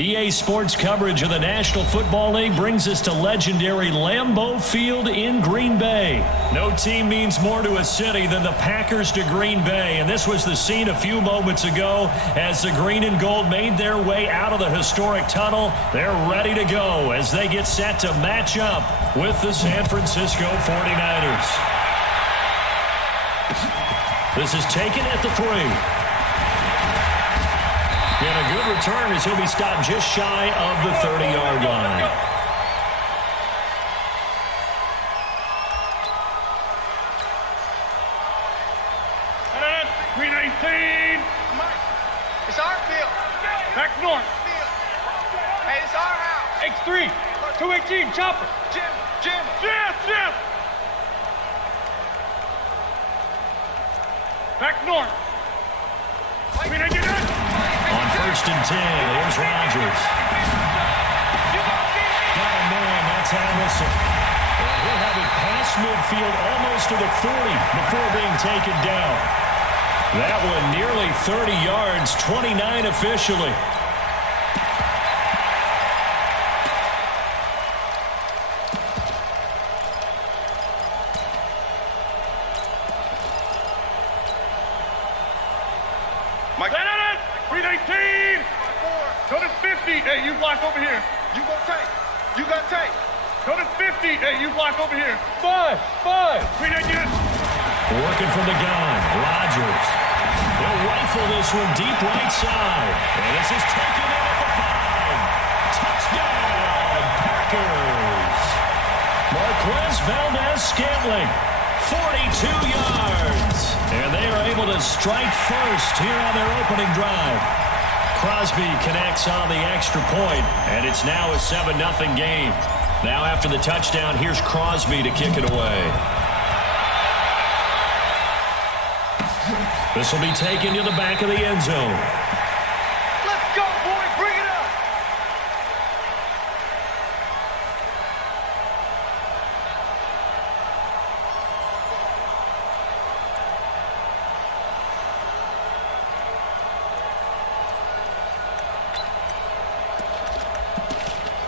EA Sports coverage of the National Football League brings us to legendary Lambeau Field in Green Bay. No team means more to a city than the Packers to Green Bay, and this was the scene a few moments ago as the green and gold made their way out of the historic tunnel. They're ready to go as they get set to match up with the San Francisco 49ers. This is taken at the 3. And a good return as he'll be stopped just shy of the 30-yard line. Green 18. It's our field. Back north. Hey, it's our house. X3. 218. Chopper. Jim. Back north. Green 89. On 1st and 10, here's Rodgers. Got a man, that's Allison. And he'll have it past midfield almost to the 40 before being taken down. That one nearly 30 yards, 29 officially. Green 18. Go to 50. Hey, you block over here. You got tape. Go to 50. Hey, you block over here. 5. Green 18. Working from the gun, Rodgers. They'll rifle this one deep right side. And this is taken in at the 5. Touchdown, Packers. Marquez Valdez-Scantling, 42 yards. And they are able to strike first here on their opening drive. Crosby connects on the extra point, and it's now a 7-0 game. Now after the touchdown, here's Crosby to kick it away. This will be taken to the back of the end zone. Let's go, boys. Bring it up.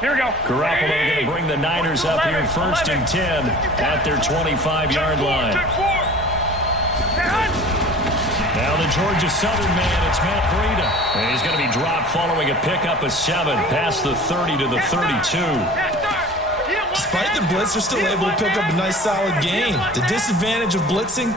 Here we go. Garoppolo going to bring the Niners up here 1st and 10 at their 25-yard line. Now the Georgia Southern man, it's Matt Breida. And he's going to be dropped following a pickup of 7 past the 30 to the 32. Despite the blitz, they're still able to pick up a nice solid gain. The disadvantage of blitzing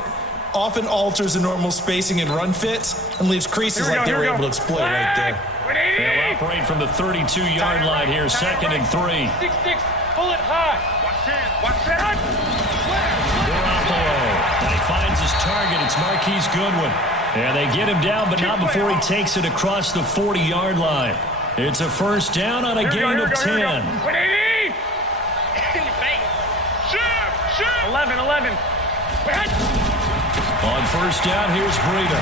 often alters the normal spacing and run fits and leaves creases like they were able to exploit right there. They'll operate from the 32-yard line here, 2nd and 3. 6-6, pull it high. Watch that. Garoppolo, and he finds his target. It's Marquise Goodwin. And they get him down, but not before he takes it across the 40-yard line. It's a first down on a gain of 10. 11. On first down, here's Breida.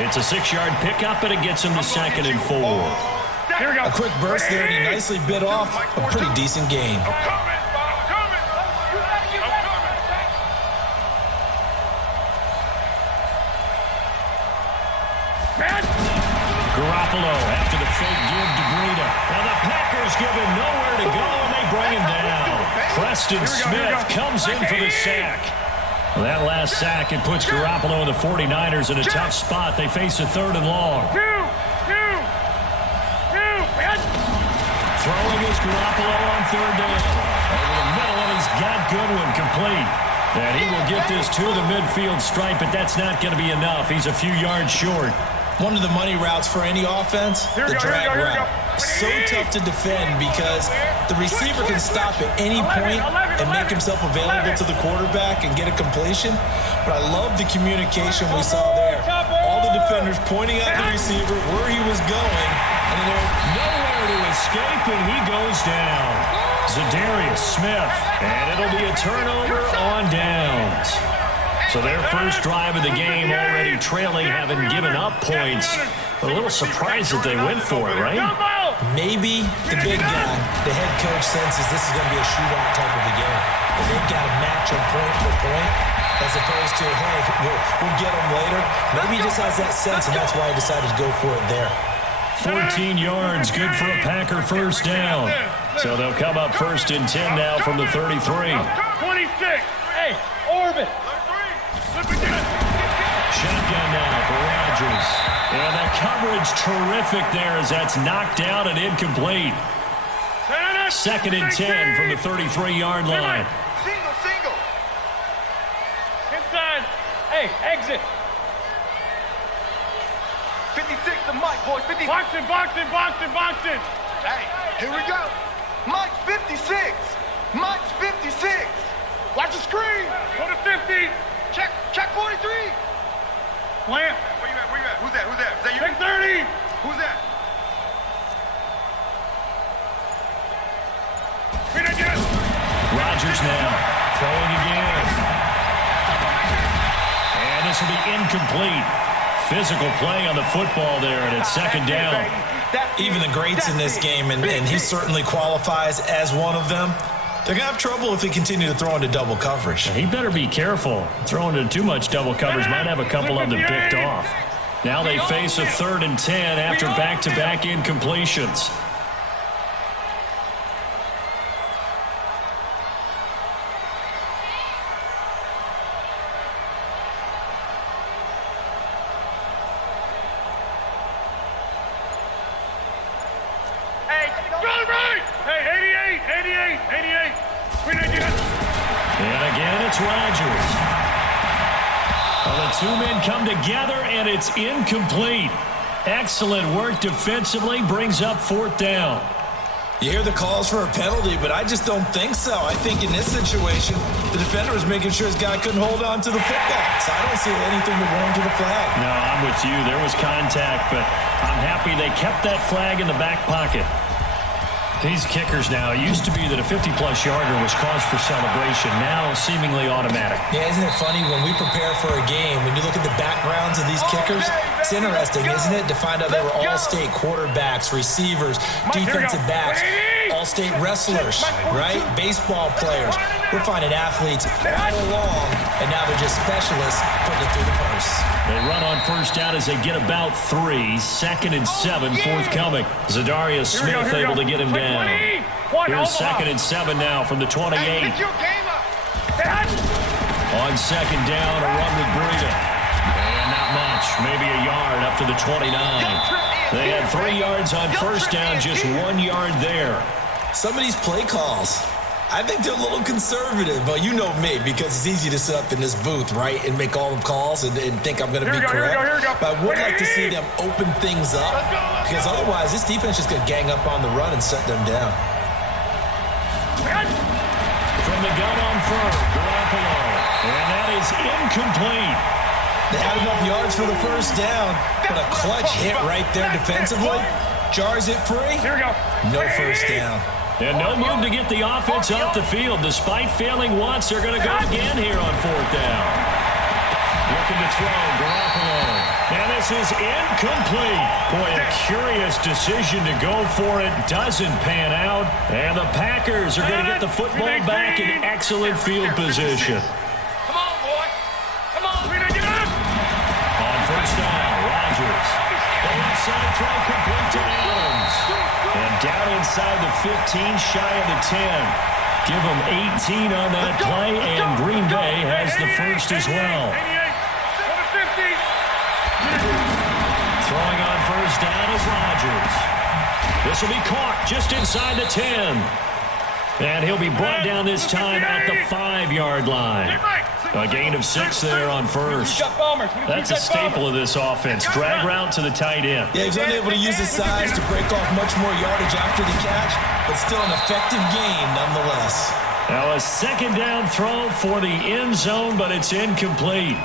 It's a 6-yard pickup, and it gets him to 2nd and 4. Here we go. A quick burst there, and he nicely bit off a pretty decent gain. Garoppolo after the fake give to Breida. Now the Packers give him nowhere to go, and they bring him down. Preston Smith comes in for the sack. Well, that last sack, it puts Garoppolo and the 49ers in a tough spot. They face a 3rd and long. Throwing is Garoppolo on 3rd down. Over the middle, and he's got Goodwin complete. And he will get this to the midfield stripe, but that's not going to be enough. He's a few yards short. One of the money routes for any offense, the drag route. So tough to defend because the receiver can stop at any point and make himself available to the quarterback and get a completion. But I love the communication we saw there. All the defenders pointing at the receiver where he was going, and then nowhere to escape, and he goes down. Zadarius Smith, and it'll be a turnover on downs. So their first drive of the game already trailing, having given up points. A little surprised that they went for it, right? Maybe the big guy, the head coach, senses this is going to be a shootout type of a game. And they've got to match them point for point as opposed to, hey, we'll get them later. Maybe he just has that sense, and that's why he decided to go for it there. 14 yards, good for a Packer first down. So they'll come up 1st and 10 now from the 33. 26. Hey, orbit. Shotgun now for Rodgers. And that coverage terrific there as that's knocked down and incomplete. 2nd and 10 from the 33-yard line. Single. Inside. Hey, exit. 56 to Mike, boys. 56. Boxing. Hey, here we go. Mike 56. Mike's 56. Watch the screen. Go to 50. Check 43. Plant. Where you at? Who's that? Is that you? Check 30. Who's that? Rodgers now throwing again. And this will be incomplete. Physical play on the football there, and it's 2nd down. Even the greats in this game, and he certainly qualifies as one of them, they're going to have trouble if they continue to throw into double coverage. He better be careful. Throwing into too much double coverage might have a couple of them picked off. Now they face a 3rd and 10 after back-to-back incompletions. And again, it's Rodgers. Well, the two men come together, and it's incomplete. Excellent work defensively, brings up 4th down. You hear the calls for a penalty, but I just don't think so. I think in this situation, the defender was making sure his guy couldn't hold on to the football. So I don't see anything to warrant to the flag. No, I'm with you. There was contact, but I'm happy they kept that flag in the back pocket. These kickers now, it used to be that a 50-plus yarder was cause for celebration. Now, seemingly automatic. Yeah, isn't it funny when we prepare for a game, when you look at the backgrounds of these kickers, it's interesting, isn't it, to find out they were all-state quarterbacks, receivers, defensive backs, all-state wrestlers, right? Baseball players. We're finding athletes all along, and now they're just specialists putting it through the posts. They run on 1st down as they get about 3. 2nd and 7 forthcoming. Zadarius Smith able to get him down. Here's 2nd and 7 now from the 28. Pick your game up. On 2nd down, a run with Breida. And not much, maybe a yard up to the 29. They had 3 yards on 1st down, just 1 yard there. Some of these play calls, I think they're a little conservative, but you know me, because it's easy to sit up in this booth, right, and make all the calls and think I'm going to be correct. But I would like to see them open things up, because otherwise this defense is going to gang up on the run and shut them down. From the gun on third, Garoppolo, and that is incomplete. They had enough yards for the 1st down, but a clutch hit right there defensively jars it free. No 1st down. And no move to get the offense off the field. Despite failing once, they're going to go again here on 4th down. Looking to throw, Garoppolo. And this is incomplete. Boy, a curious decision to go for it. Doesn't pan out. And the Packers are going to get the football back in excellent field position. Come on, boy. Come on. On 1st down, Rodgers. The left side throw complete to Adams. And down inside the 15, shy of the 10. Give them 18 on that play, and Green Bay has the first as well. Throwing on 1st down is Rodgers. This will be caught just inside the 10. And he'll be brought down this time at the 5-yard line. A gain of 6 there on 1st. That's a staple of this offense. Drag route to the tight end. Yeah, he's unable to use his size to break off much more yardage after the catch, but still an effective gain nonetheless. Now a 2nd down throw for the end zone, but it's incomplete.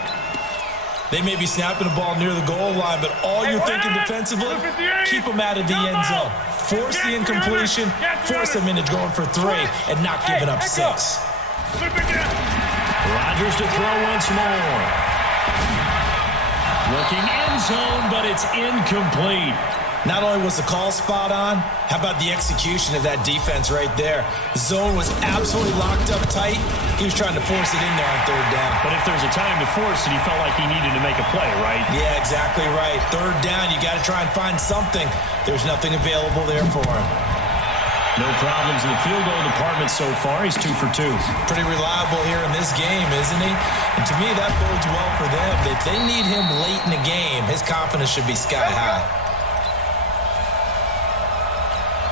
They may be snapping the ball near the goal line, but all you're thinking defensively, keep them out of the end zone. Force the incompletion, force them into going for 3, and not giving up 6. Rodgers to throw once more. Looking end zone, but it's incomplete. Not only was the call spot on, how about the execution of that defense right there? Zone was absolutely locked up tight. He was trying to force it in there on third down. But if there's a time to force it, he felt like he needed to make a play, right? Yeah, exactly right. Third down, you got to try and find something. There's nothing available there for him. No problems in the field goal department so far. He's 2 for 2. Pretty reliable here in this game, isn't he? And to me, that bodes well for them. If they need him late in the game, his confidence should be sky high.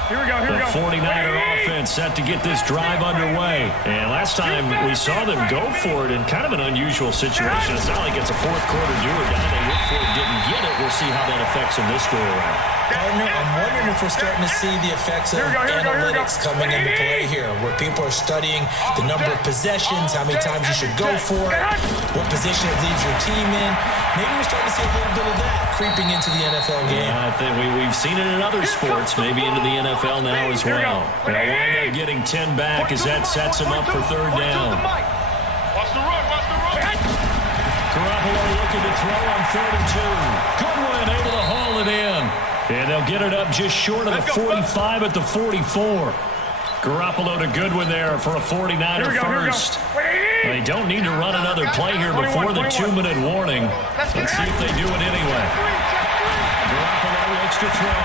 Here we go, here we go. The 49er offense set to get this drive underway. And last time we saw them go for it in kind of an unusual situation. It's not like it's a fourth quarter do or die. They look for it, didn't get it. We'll see how that affects them this go around. Partner, I'm wondering if we're starting to see the effects of analytics coming into play here, where people are studying the number of possessions, how many times you should go for it, what position it leaves your team in. Maybe we're starting to see a little bit of that creeping into the NFL game. Yeah, I think we've seen it in other sports, maybe into the NFL now as well. They'll wind up getting 10 back as that sets them up for third down. Watch the run, watch the run. Garoppolo looking to throw on 3rd and 2. Goodwin able to haul it in. And they'll get it up just short of the 45 at the 44. Garoppolo to Goodwin there for a 49er first. They don't need to run another play here before the 2-minute warning. Let's see if they do it anyway. Garoppolo looks to throw.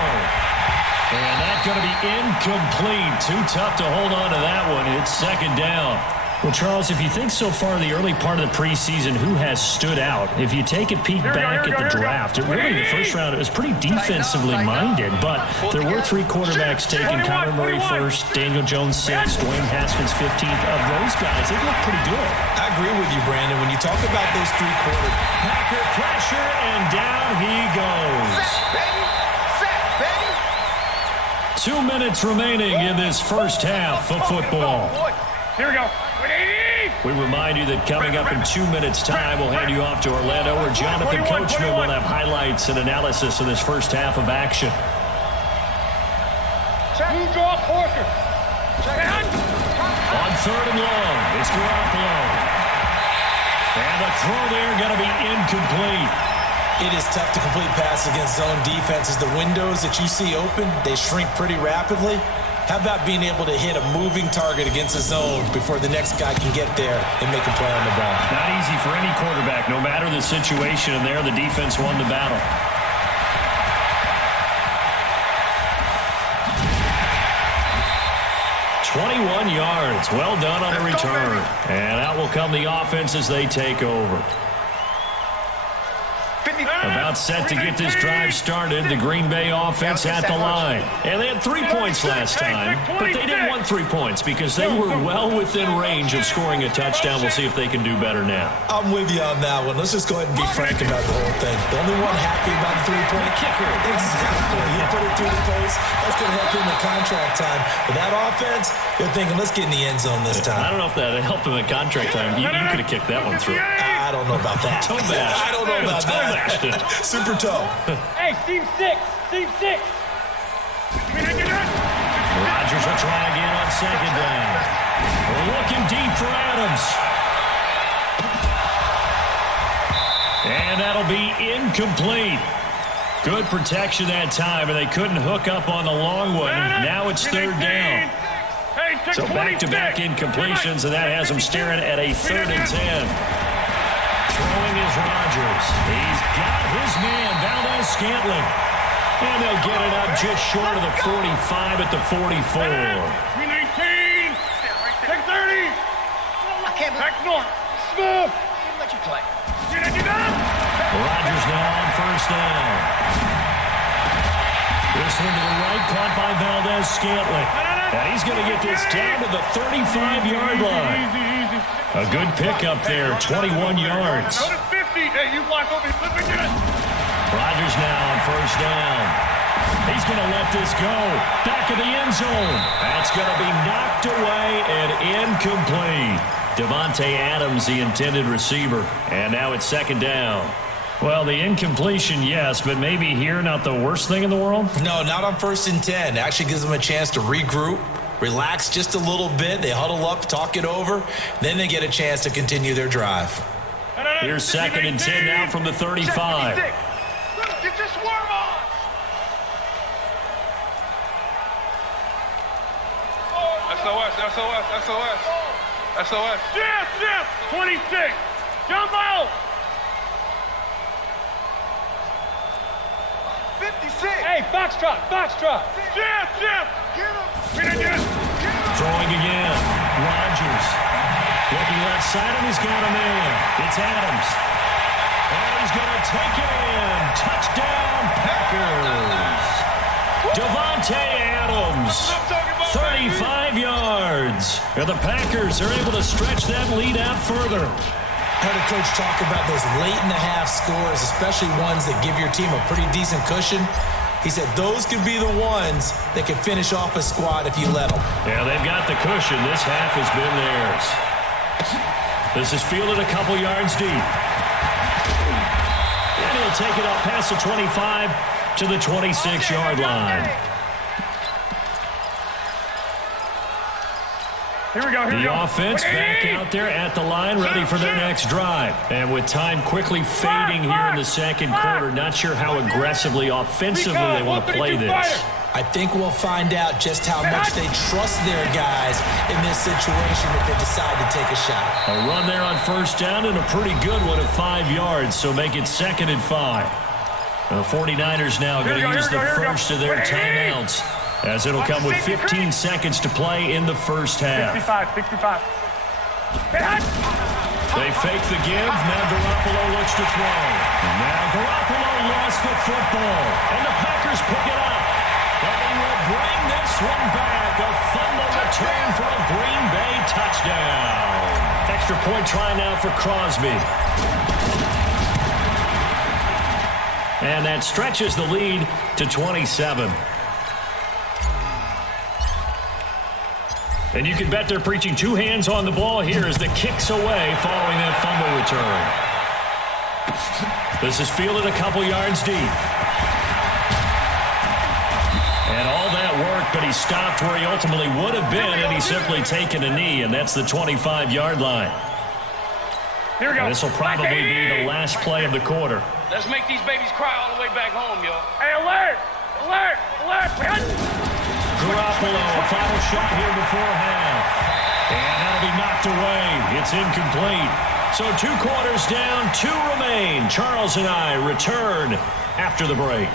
And that's going to be incomplete. Too tough to hold on to that one. It's second down. Well, Charles, if you think so far the early part of the preseason, who has stood out? If you take a peek back at the draft, the first round, it was pretty defensively minded, but there were 3 quarterbacks taken. Kyler Murray first, Daniel Jones 6th, Dwayne Haskins 15th. Of those guys, they look pretty good. I agree with you, Brandon. When you talk about those 3 quarterbacks. Packer pressure, and down he goes. 2 minutes remaining in this first half of football. Here we go. We remind you that coming up in 2 minutes' time, we'll hand you off to Orlando, where Jonathan Coachman will have highlights and analysis of this first half of action. Move off Parker. On 3rd and long, it's Garoppolo. And the throw there going to be incomplete. It is tough to complete passes against zone defenses. The windows that you see open, they shrink pretty rapidly. How about being able to hit a moving target against a zone before the next guy can get there and make a play on the ball? Not easy for any quarterback, no matter the situation, and there the defense won the battle. "21 yards. Well done on the return. And out will come the offense as they take over. About set to get this drive started, the Green Bay offense at the line. And they had 3 points last time, but they didn't want 3 points because they were well within range of scoring a touchdown. We'll see if they can do better now. I'm with you on that one. Let's just go ahead and be frank about the whole thing. The only one happy about the 3-point kicker. Exactly. He put it through the post. That's going to help him in contract time. But that offense, they're thinking, let's get in the end zone this time. I don't know if that helped him in contract time. You could have kicked that one through. I don't know about that. Toe bash. I don't know about that. Super toe. Hey, team 6. Team 6. Rodgers will try again on 2nd down. Looking deep for Adams. And that'll be incomplete. Good protection that time, and they couldn't hook up on the long one. Now it's 3rd down. So back-to-back incompletions, and that has them staring at a 3rd and 10. Throwing is Rodgers. He's got his man, Valdez-Scantling. And they'll get it up just short of the 45 at the 44. 319. Take 30. I can't Back north. Smooth. let you play. Rodgers now on 1st down. This one to the right, caught by Valdez-Scantling. And he's going to get this down to the 35-yard line. A good pickup there, 21 yards. Go to 50. Hey, you block over. Flip it. Rodgers now on 1st down. He's going to let this go. Back of the end zone. That's going to be knocked away and incomplete. Devontae Adams, the intended receiver. And now it's 2nd down. Well, the incompletion, yes, but maybe here not the worst thing in the world? No, not on 1st and 10. It actually gives them a chance to regroup, relax just a little bit. They huddle up, talk it over. Then they get a chance to continue their drive. Here's 2nd and 10 now from the 35. Get your swarm on. SOS, SOS, SOS. SOS. Jeff, 26. Jumbo. 56. Hey, Foxtrot. Jeff. Get him. Throwing again. Rodgers. Looking left side, and he's got a man. It's Adams. And he's going to take it in. Touchdown, Packers. Devontae Adams. 35 yards. And the Packers are able to stretch that lead out further. Heard a coach talk about those late-in-the-half scores, especially ones that give your team a pretty decent cushion. He said those could be the ones that can finish off a squad if you let them. Yeah, they've got the cushion. This half has been theirs. This is fielded a couple yards deep. And he'll take it up past the 25 to the 26-yard line. Here we go. The offense back out there at the line, ready for their next drive. And with time quickly fading here in the second quarter, not sure how aggressively, offensively they want to play this. I think we'll find out just how much they trust their guys in this situation if they decide to take a shot. A run there on first down and a pretty good one at 5 yards, so make it 2nd and 5. The 49ers now going to use the first of their timeouts, as it'll come with 15 seconds to play in the first half. 65. They fake the give. Now Garoppolo looks to throw. Now Garoppolo lost the football, and the Packers pick it up. And he will bring this one back. A fumble return for a Green Bay touchdown. Extra point try now for Crosby. And that stretches the lead to 27. And you can bet they're preaching two hands on the ball here as the kick's away following that fumble return. This is fielded a couple yards deep. And all that work, but he stopped where he ultimately would have been, and he's simply taken a knee, and that's the 25-yard line. Here we go. This will probably be the last play of the quarter. Let's make these babies cry all the way back home, yo. Hey, alert! Garoppolo, a final shot here before half. And that'll be knocked away. It's incomplete. So 2 quarters down, 2 remain. Charles and I return after the break.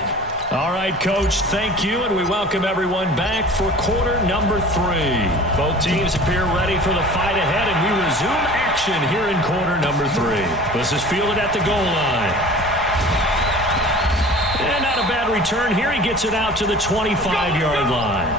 All right, Coach, thank you, and we welcome everyone back for quarter number 3. Both teams appear ready for the fight ahead, and we resume action here in quarter number 3. This is fielded at the goal line. And not a bad return here. He gets it out to the 25-yard line.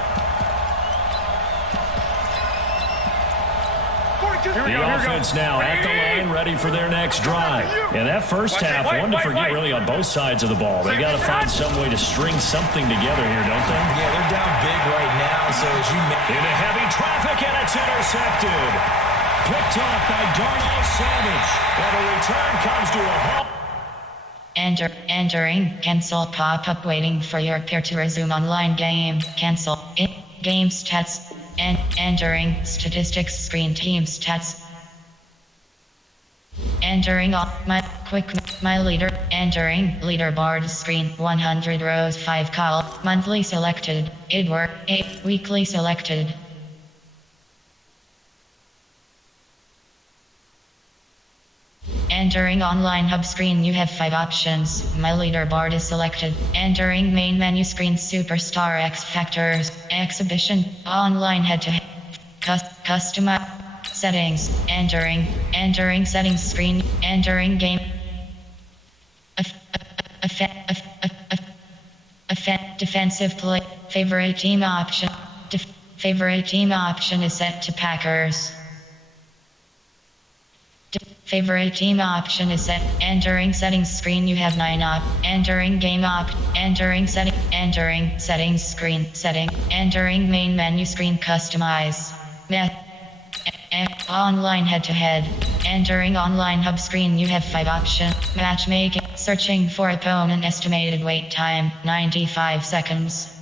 The offense now at the line, ready for their next drive. And that first half, one to forget really on both sides of the ball. They got to find some way to string something together here, don't they? Yeah, they're down big right now, so as you into heavy traffic, and it's intercepted. Picked off by Darnell Savage. And the return comes to a halt. Entering cancel pop-up waiting for your peer to resume online game. Cancel it. Game stats. And entering statistics screen team stats. Entering all my leader. Entering leaderboard screen 100 rows 5 call. Monthly selected. Idwork 8 weekly selected. Entering online hub screen, you have 5 options. My leaderboard is selected. Entering main menu screen, superstar X factors, exhibition, online head-to-head, customize, settings, entering settings screen, entering game, defensive play, favorite team option, favorite team option is set to Packers. Favorite team option is set. Entering settings screen, you have 9 op. Entering game op. Entering setting. Entering settings screen. Setting. Entering main menu screen. Customize. Online head-to-head. Entering online hub screen, you have 5 options. Matchmaking. Searching for opponent. Estimated wait time 95 seconds.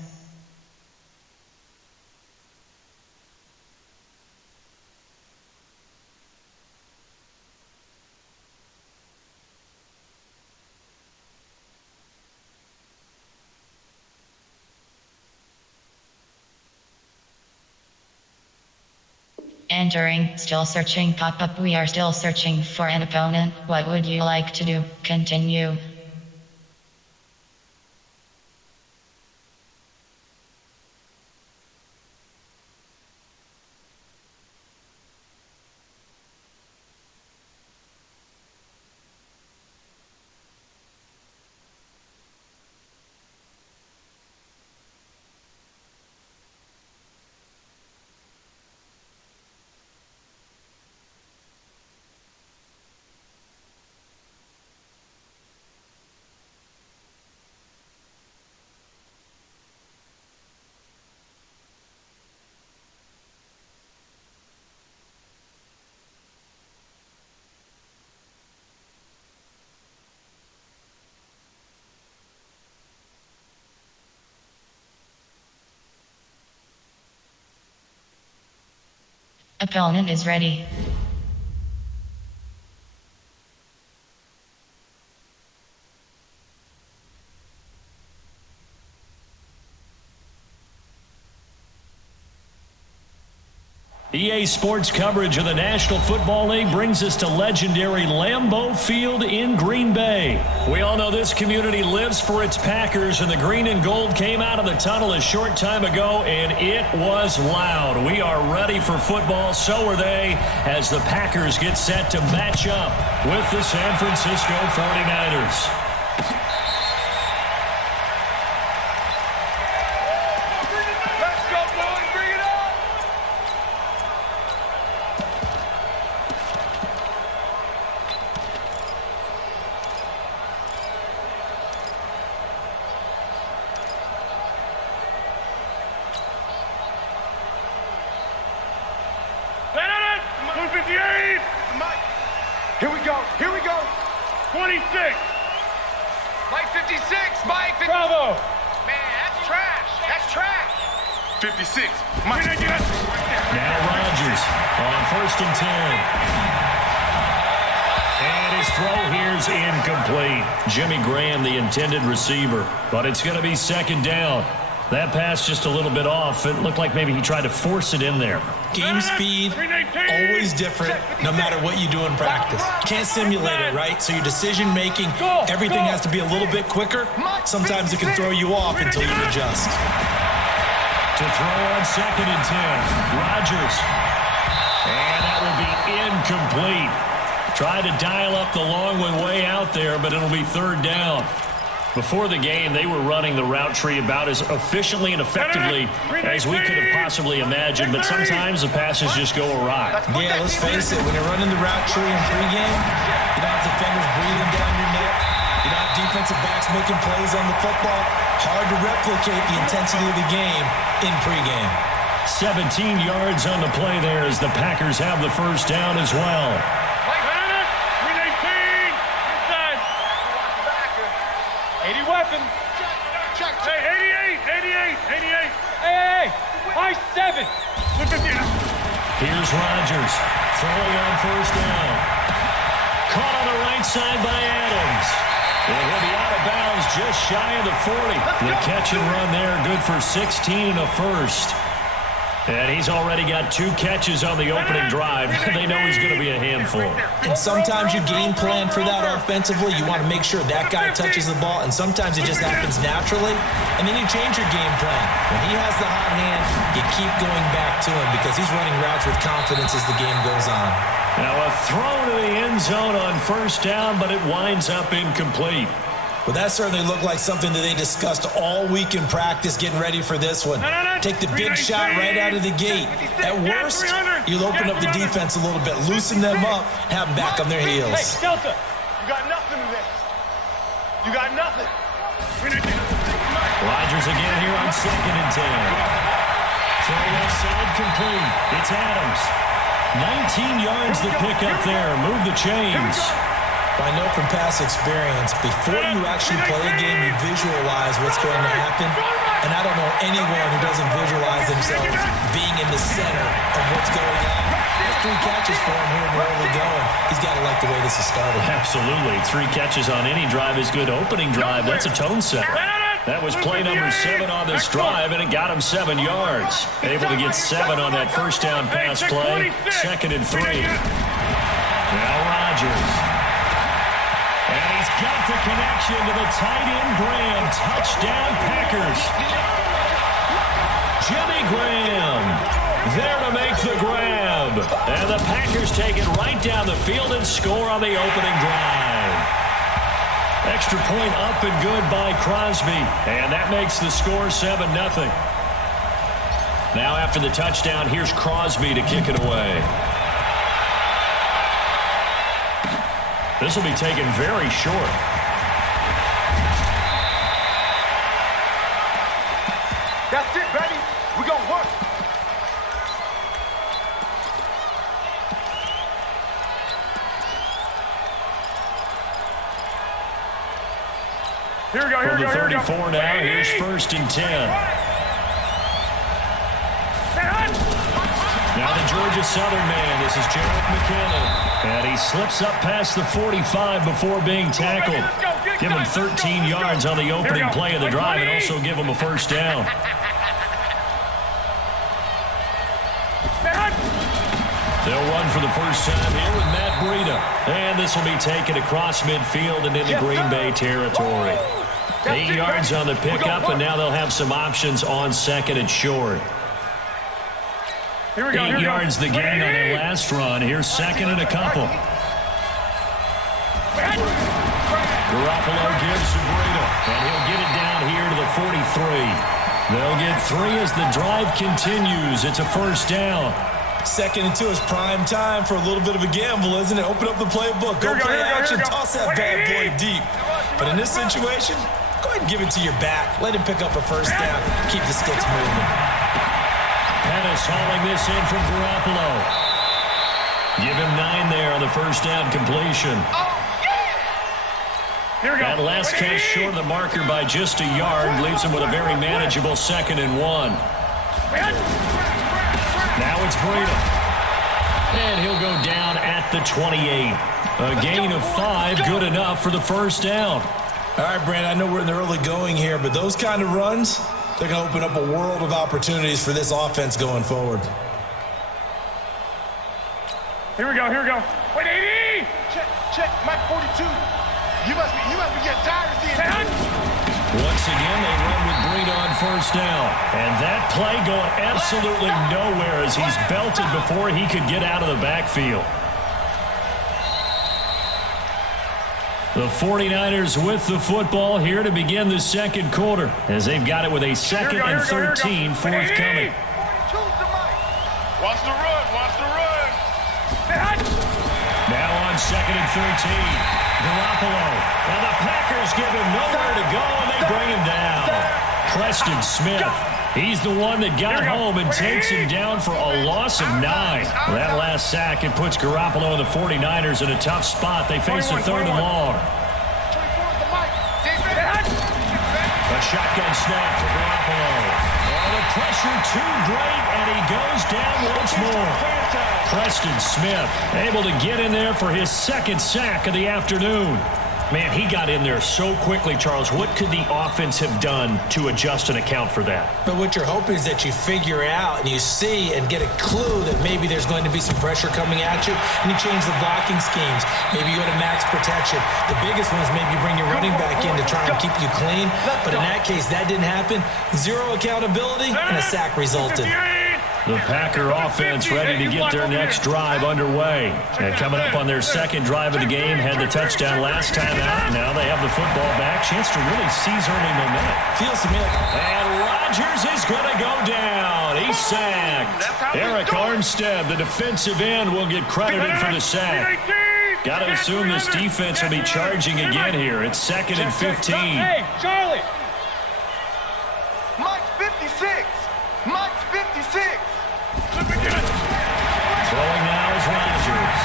Entering, still searching pop-up. We are still searching for an opponent. What would you like to do? Continue. Opponent is ready. EA Sports coverage of the National Football League brings us to legendary Lambeau Field in Green Bay. We all know this community lives for its Packers, and the green and gold came out of the tunnel a short time ago, and it was loud. We are ready for football, so are they, as the Packers get set to match up with the San Francisco 49ers. Here we go. Here we go. 26. Mike 56. Mike 56. Bravo. Man, that's trash. That's trash. 56. Mike. Now Rodgers on 1st and 10. And his throw here's incomplete. Jimmy Graham, the intended receiver. But it's going to be 2nd down. That pass just a little bit off. It looked like maybe he tried to force it in there. Game speed, always different, no matter what you do in practice. You can't simulate it, right? So your decision-making, everything has to be a little bit quicker. Sometimes it can throw you off until you adjust. To throw on 2nd and 10. Rodgers. And that will be incomplete. Tried to dial up the long one way out there, but it'll be 3rd down. Before the game, they were running the route tree about as efficiently and effectively as we could have possibly imagined, but sometimes the passes just go awry. Yeah, let's face it, when you're running the route tree in pregame, you don't have defenders breathing down your neck. You don't have defensive backs making plays on the football. Hard to replicate the intensity of the game in pregame. 17 yards on the play there as the Packers have the 1st down as well. 80 weapon. Check. Hey, 88. Hey, high 7. Here's Rodgers throwing on 1st down. Caught on the right side by Adams. And he'll be out of bounds just shy of the 40. The catch and run there, good for 16 and a 1st. And he's already got 2 catches on the opening drive. They know he's going to be a handful. And sometimes you game plan for that offensively. You want to make sure that guy touches the ball, and sometimes it just happens naturally. And then you change your game plan. When he has the hot hand, you keep going back to him because he's running routes with confidence as the game goes on. Now a throw to the end zone on 1st down, but it winds up incomplete. Well, that certainly looked like something that they discussed all week in practice getting ready for this one. Take the big shot right out of the gate. At worst, you'll open up the defense a little bit, loosen them up, have them back on their heels. Hey, Delta. You got nothing today. You got nothing. Rodgers again here on 2nd and 10. Throw left side complete. It's Adams. 19 yards the pick up there. Move the chains. I know from past experience, before you actually play a game, you visualize what's going to happen. And I don't know anyone who doesn't visualize themselves being in the center of what's going on. There's 3 catches for him here in the early going. He's got to like the way this is started. Absolutely. 3 catches on any drive is good. Opening drive, that's a tone setter. That was play number 7 on this drive, and it got him 7 yards. Able to get 7 on that first down pass play. 2nd and 3. Now Rodgers. And he's got the connection to the tight end Graham. Touchdown Packers. Jimmy Graham there to make the grab. And the Packers take it right down the field and score on the opening drive. Extra point up and good by Crosby. And that makes the score 7-0. Now after the touchdown, here's Crosby to kick it away. This will be taken very short. That's it, baby. We're going to work. Here we go, From the 34 now, here's 1st and 10. Now the Georgia Southern man, this is Jarrett McKinnon. And he slips up past the 45 before being tackled. Give him 13 yards on the opening play of the drive and also give him a first down. They'll run for the first time here with Matt Breida. And this will be taken across midfield and into Green Bay territory. 8 yards on the pickup, and now they'll have some options on 2nd and short. 8 yards the gain on their last run. Here's 2nd and a couple. Garoppolo gives to Breida, and he'll get it down here to the 43. They'll get 3 as the drive continues. It's a first down. 2nd and 2 is prime time for a little bit of a gamble, isn't it? Open up the playbook. Go play action. Toss that bad boy deep. But in this situation, go ahead and give it to your back. Let him pick up a first down. Keep the sticks moving. Pettis hauling this in from Garoppolo. Give him 9 there on the first down completion. That last catch short of the marker by just a yard leaves him with a very manageable 2nd and 1. Now it's Breida. And he'll go down at the 28. A gain of 5, good enough for the first down. All right, Brandon, I know we're in the early going here, but those kind of runs, they're going to open up a world of opportunities for this offense going forward. Here we go. Wait, 80! Check, Mike 42. You must be getting tired of seeing that. Once again, they run with Breida on first down. And that play going absolutely nowhere as he's belted before he could get out of the backfield. The 49ers with the football here to begin the 2nd quarter as they've got it with a 2nd and 13 forthcoming. Watch the run. Now on 2nd and 13. Garoppolo. And the Packers give him nowhere to go, and they bring him down. Preston Smith. He's the one that got home and takes him down for a loss of 9. That last sack, it puts Garoppolo and the 49ers in a tough spot. They face a 3rd and long. A shotgun snap for Garoppolo. Oh, the pressure too great, and he goes down once more. Preston Smith able to get in there for his 2nd sack of the afternoon. Man, he got in there so quickly, Charles. What could the offense have done to adjust and account for that? But what you're hoping is that you figure out and you see and get a clue that maybe there's going to be some pressure coming at you, and you change the blocking schemes. Maybe you go to max protection. The biggest one is maybe bring your running back in to try and keep you clean. But in that case, that didn't happen. 0 accountability, and a sack resulted. The Packer offense ready to get their next drive underway. And coming up on their 2nd drive of the game, had the touchdown last time out. Now they have the football back. Chance to really seize early momentum. Feels to me like... And Rodgers is going to go down. He's sacked. Eric Armstead, the defensive end, will get credited for the sack. Got to assume this defense will be charging again here. It's 2nd and 15. Hey, Charlie. Mike's 56. Mike's 56. Throwing now is Rodgers.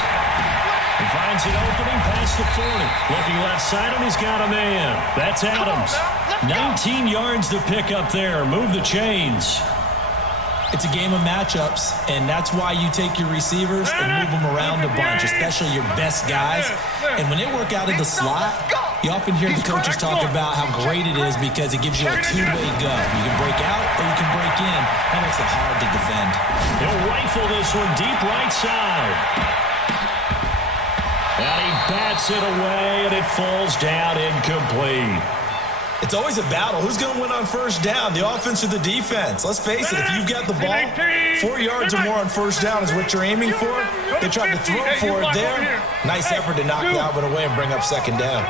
He finds an opening past the 40. Looking left side, and he's got a man. That's Adams. 19 yards to pick up there. Move the chains. It's a game of matchups, and that's why you take your receivers and move them around a bunch, especially your best guys. And when they work out of the slot, You often hear the coaches talk about how great it is because it gives you a two-way go. You can break out or you can break in. That makes it hard to defend. He'll rifle this one deep right side. And he bats it away, and it falls down incomplete. It's always a battle. Who's going to win on first down, the offense or the defense? Let's face it, if you've got the ball, 4 yards or more on first down is what you're aiming for. They tried to throw for it there. Nice effort to knock the outlet away and bring up second down.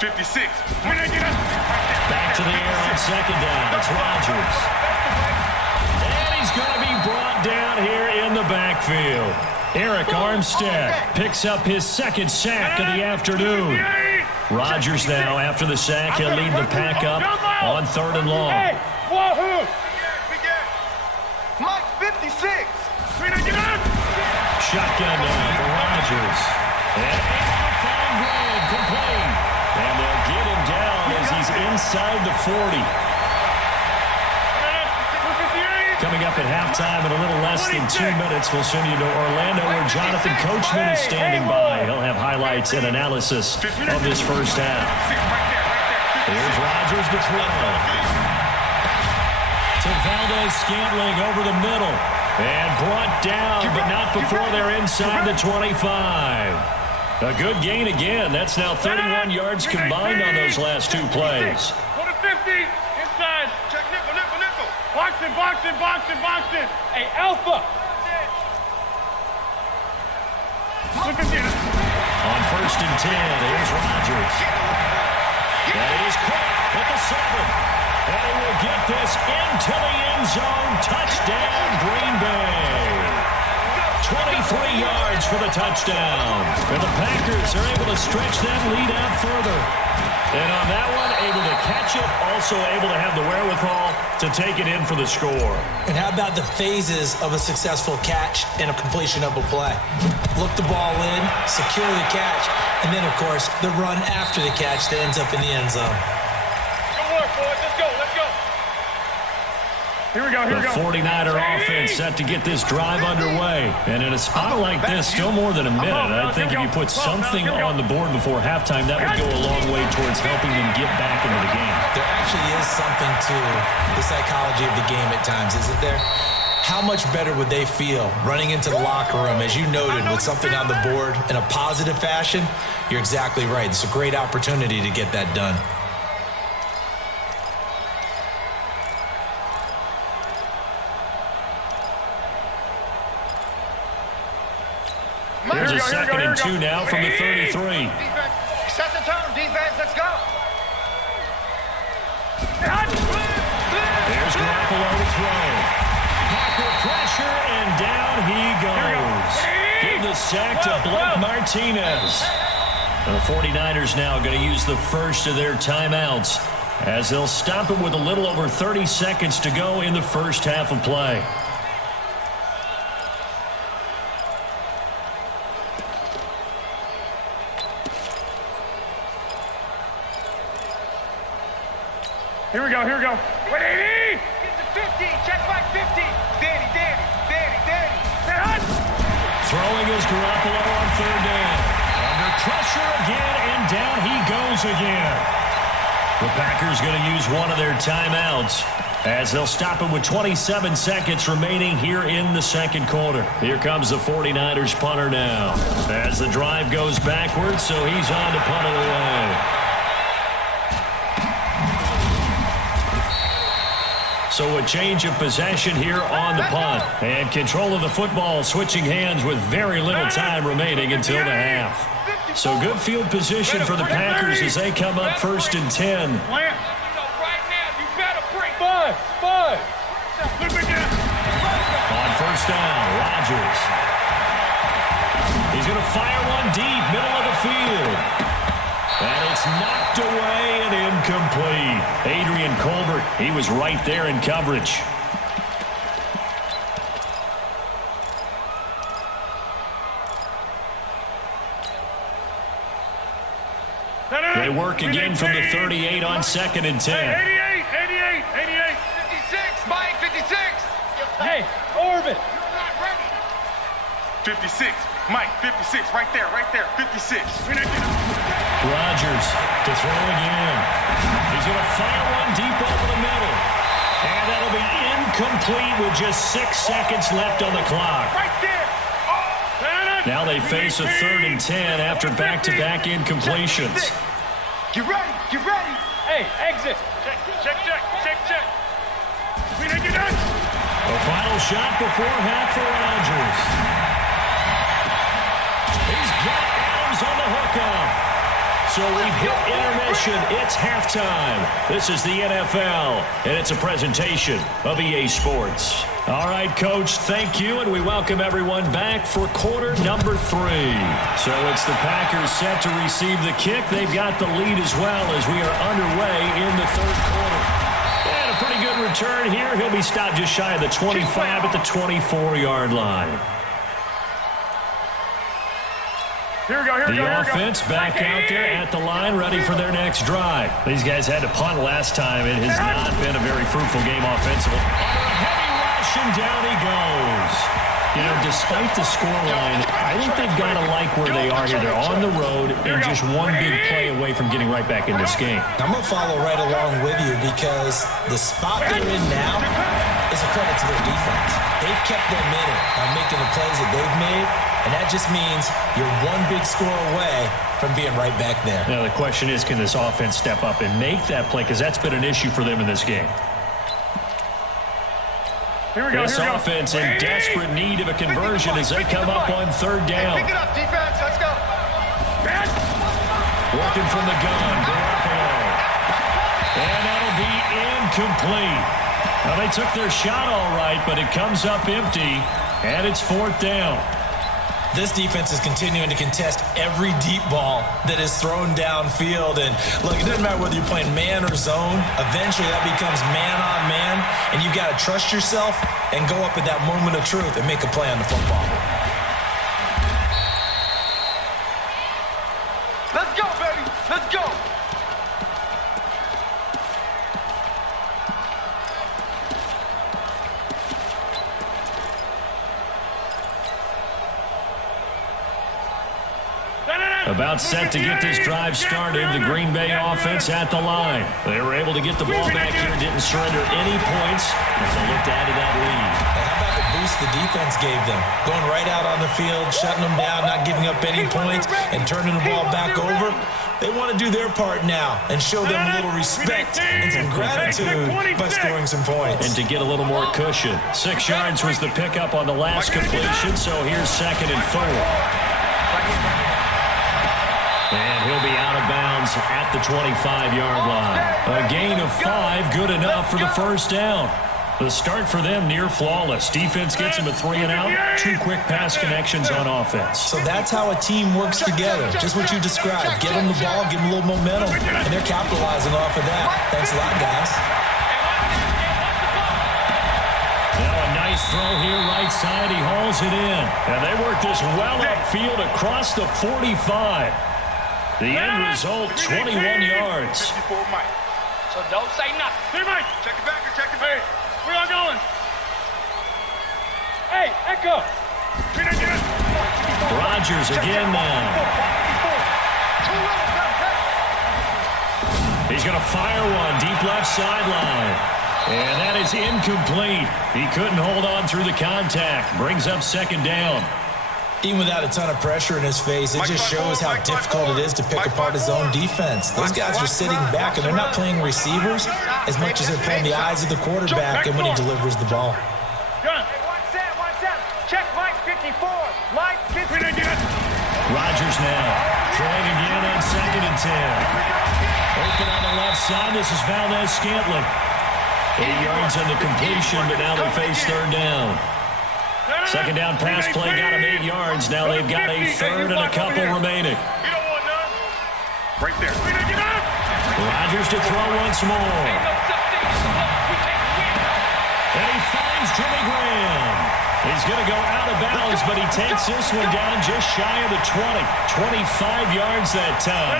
56. Back to the air on second down. It's Rodgers. And he's going to be brought down here in the backfield. Eric Armstead picks up his second sack of the afternoon. Rodgers now, after the sack, he'll lead the pack up on 3rd and long. Mike 56. Shotgun now for Rodgers. And able to find Graham, complete. And they'll get him down as he's inside the 40. Coming up at halftime in a little less than 2 minutes, we'll send you to Orlando where Jonathan Coachman is standing by. He'll have highlights and analysis of this first half. Here's Rodgers to throw. To Valdez-Scantling over the middle. And brought down, but not before they're inside the 25. A good gain again. That's now 31 yards combined on those last 2 plays. Go to 50. Inside. Check nickel, nickel, nickel. Boxing. Hey, Alpha. On 1st and 10, here's Rodgers. That is caught at the 7. And he will get this into the end zone. Touchdown, Green Bay. 23 yards for the touchdown. And the Packers are able to stretch that lead out further. And on that one, able to catch it, also able to have the wherewithal to take it in for the score. And how about the phases of a successful catch and a completion of a play? Look the ball in, secure the catch, and then, of course, the run after the catch that ends up in the end zone. Good work, boys. Let's go. Here we go. The 49er offense set to get this drive underway. And in a spot like this, still more than a minute. I think if you put something on the board before halftime, that would go a long way towards helping them get back into the game. There actually is something to the psychology of the game at times, isn't there? How much better would they feel running into the locker room, as you noted, with something on the board in a positive fashion? You're exactly right. It's a great opportunity to get that done. Here's a 2nd and 2 now from the 33. Set the tone, defense. Let's go. There's Garoppolo to throw. Packer pressure, and down he goes. Give the sack to Blake Martinez. The 49ers now going to use the first of their timeouts as they'll stop it with a little over 30 seconds to go in the first half of play. Here we go. 180. Get to 50. Check Mike 50. Danny. Throwing is Garoppolo on 3rd down. Under pressure again, and down he goes again. The Packers going to use one of their timeouts as they'll stop it with 27 seconds remaining here in the second quarter. Here comes the 49ers punter now as the drive goes backwards, so he's on to punt it away. So a change of possession here on the punt. And control of the football switching hands with very little time remaining until the half. So good field position for the Packers as they come up 1st and 10. Right now, you better break. 5. On 1st down, Rodgers. He's going to fire one deep, middle of the field. And it's knocked away and incomplete. Adrian Colbert, he was right there in coverage. They work again from the 38 on 2nd and 10. 88. 56. Mike 56. Hey, Orbit. 56. Mike 56. Right there. 56. Rodgers to throw again. He's going to fire one deep over the middle. And that'll be incomplete with just 6 seconds left on the clock. Right there. Now they face a 3rd and 10 after back-to-back incompletions. Get ready. Get ready. Hey, exit. Check. We didn't get done. The final shot before half for Rodgers. He's got Adams on the hookup. So we've hit intermission. It's halftime. This is the NFL, and it's a presentation of EA Sports. All right, Coach, thank you, and we welcome everyone back for quarter number 3. So it's the Packers set to receive the kick. They've got the lead as well as we are underway in the 3rd quarter. And a pretty good return here. He'll be stopped just shy of the 25 at the 24-yard line. The offense back out there at the line, ready for their next drive. These guys had to punt last time. It has not been a very fruitful game offensively. Under a heavy rush, and down he goes. You know, despite the scoreline, I think they've got to like where they are here. They're on the road and just one big play away from getting right back in this game. I'm going to follow right along with you because the spot they're in now is a credit to their defense. They've kept them in it by making the plays that they've made. And that just means you're one big score away from being right back there. Now, the question is, can this offense step up and make that play? Because that's been an issue for them in this game. This offense in desperate need of a conversion as they come up on 3rd down. Pick it up, defense. Let's go. Working from the gun, Garoppolo. And that'll be incomplete. Now, they took their shot all right, but it comes up empty, and it's 4th down. This defense is continuing to contest every deep ball that is thrown downfield. And look, it doesn't matter whether you're playing man or zone. Eventually, that becomes man on man. And you've got to trust yourself and go up at that moment of truth and make a play on the football. Let's go, baby. Let's go. About set to get this drive started, the Green Bay offense at the line. They were able to get the ball back here, didn't surrender any points as they looked to add to that lead. How about the boost the defense gave them? Going right out on the field, shutting them down, not giving up any points, and turning the ball back over. They want to do their part now and show them a little respect and some gratitude by scoring some points. And to get a little more cushion. 6 yards was the pickup on the last completion, so here's 2nd and 4. And he'll be out of bounds at the 25-yard line. A gain of 5, good enough for the 1st down. The start for them near flawless. Defense gets them a 3 and out. 2 quick pass connections on offense. So that's how a team works together. Just what you described. Get them the ball, give them a little momentum, and they're capitalizing off of that. Thanks a lot, guys. Now a nice throw here, right side. He hauls it in. And they work this well upfield across the 45. The end result, 21 yards. So don't say nothing. Hey, Mike. Check it back. Check it back. Where y'all going? Hey, Echo. Rodgers again now. He's going to fire one deep left sideline. And that is incomplete. He couldn't hold on through the contact. Brings up 2nd down. Even without a ton of pressure in his face, it just shows how difficult it is to pick apart his own defense. Those guys are sitting back, and they're not playing receivers as much as they're playing the eyes of the quarterback and when he delivers the ball. Watch that. Check Mike 54. Mike 54. Rodgers now throwing again on 2nd and 10. Open on the left side. This is Valdez-Scantling. 8 yards on the completion, but now they face 3rd down. 2nd down pass play got him 8 yards. Now they've got a 3rd and a couple remaining. You don't want none. Right there. Rodgers to throw once more. And he finds Jimmy Graham. He's going to go out of bounds, but he takes this one down just shy of the 20. 25 yards that time.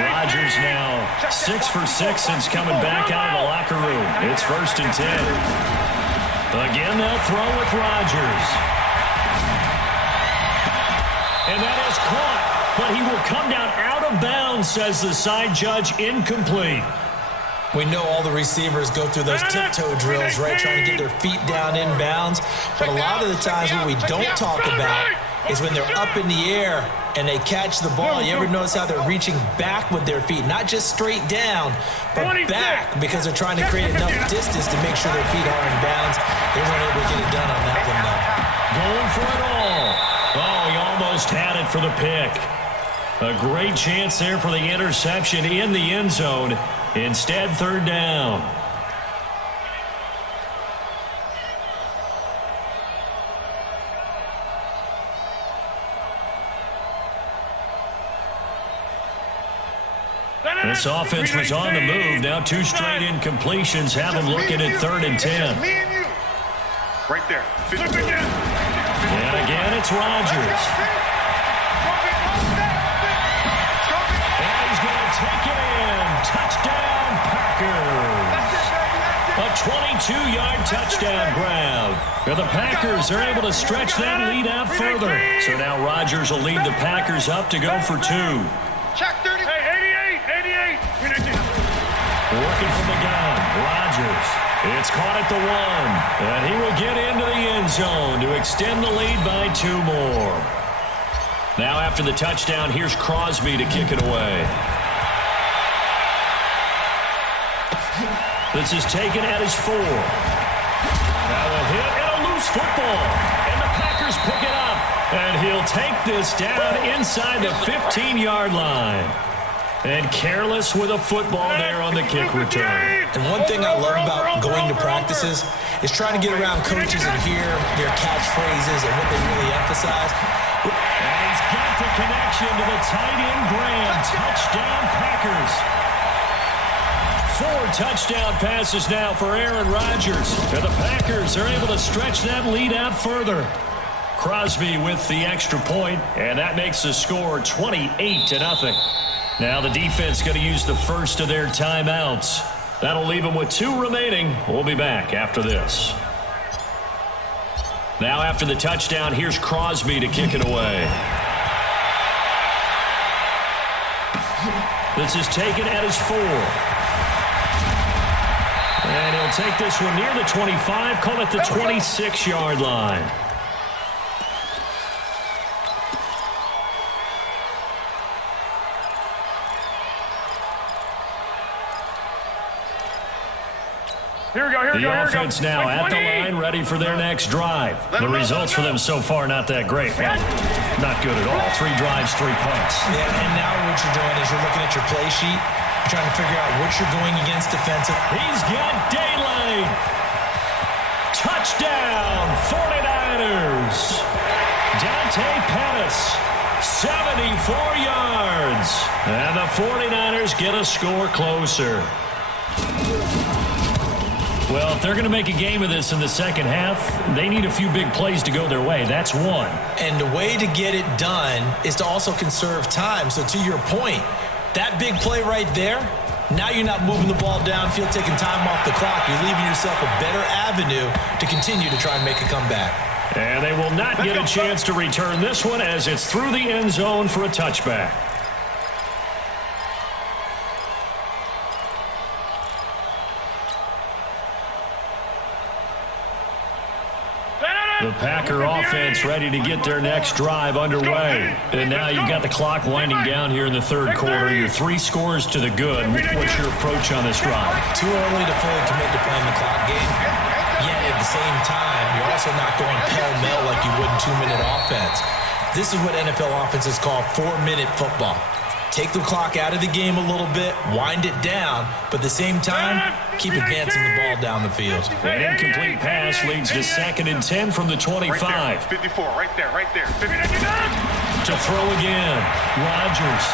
Rodgers now 6 for 6 since coming back out of the locker room. It's 1st and 10. Again, they'll throw with Rodgers. And that is caught, but he will come down out of of bounds, says the side judge. Incomplete. We know all the receivers go through those tiptoe drills, right, trying to get their feet down in bounds. But a lot of the times what we don't talk about is when they're up in the air and they catch the ball. You ever notice how they're reaching back with their feet? Not just straight down, but back, because they're trying to create enough distance to make sure their feet are in bounds. They weren't able to get it done on that one, though. Going for it all. Oh, he almost had it for the pick. A great chance there for the interception in the end zone. Instead, third down. This offense was on the move. Now two straight incompletions have them looking at 3rd and 10. Me and you. Right there. And again, it's Rodgers. And he's going to take it in. Touchdown, Packers. A 22-yard touchdown grab. Now the Packers are able to stretch that lead out further. So now Rodgers will lead the Packers up to go for 2. Check 30. Hey, 88. Working from the gun, Rodgers. It's caught at the 1, and he will get into the end zone to extend the lead by 2 more. Now after the touchdown, here's Crosby to kick it away. This is taken at his 4. Now a hit and a loose football, and the Packers pick it up, and he'll take this down inside the 15-yard line. And careless with a football there on the kick return. And one thing I love about going to practices is trying to get around coaches and hear their catchphrases and what they really emphasize. And he's got the connection to the tight end Graham. Touchdown, Packers. 4 touchdown passes now for Aaron Rodgers. And the Packers are able to stretch that lead out further. Crosby with the extra point, and that makes the score 28-0. Now the defense going to use the first of their timeouts. That'll leave them with 2 remaining. We'll be back after this. Now after the touchdown, here's Crosby to kick it away. This is taken at his 4. And he'll take this one near the 25, call it the 26-yard line. The offense now at the line, ready for their next drive. The results for them so far not that great. Well, not good at all. 3 drives, 3 punts. Yeah, and now what you're doing is you're looking at your play sheet, trying to figure out what you're going against defensive. He's got daylight. Touchdown, 49ers. Dante Pettis, 74 yards. And the 49ers get a score closer. Well, if they're going to make a game of this in the second half, they need a few big plays to go their way. That's one. And the way to get it done is to also conserve time. So to your point, that big play right there, now you're not moving the ball downfield, taking time off the clock. You're leaving yourself a better avenue to continue to try and make a comeback. And they will not get a chance to return this one as it's through the end zone for a touchback. The Packer offense ready to get their next drive underway. And now you've got the clock winding down here in the third quarter. You're 3 scores to the good. What's your approach on this drive? Too early to fully commit to playing the clock game. Yet at the same time, you're also not going pell-mell like you would in 2-minute offense. This is what NFL offenses call 4-minute football. Take the clock out of the game a little bit, wind it down, but at the same time, keep advancing the ball down the field. An incomplete pass leads to 2nd and 10 from the 25. 54, right there. To throw again, Rodgers.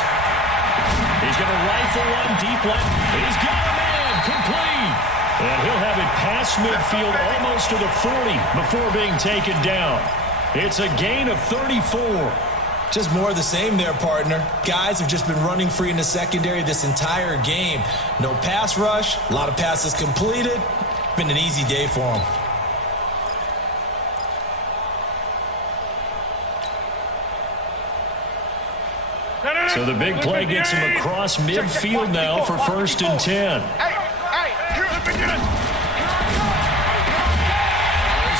He's going to rifle one deep left. He's got a man, complete. And he'll have it past midfield almost to the 40 before being taken down. It's a gain of 34. Just more of the same there, partner. Guys have just been running free in the secondary this entire game. No pass rush, a lot of passes completed. Been an easy day for them. So the big play gets him across midfield now for 1st and 10. There's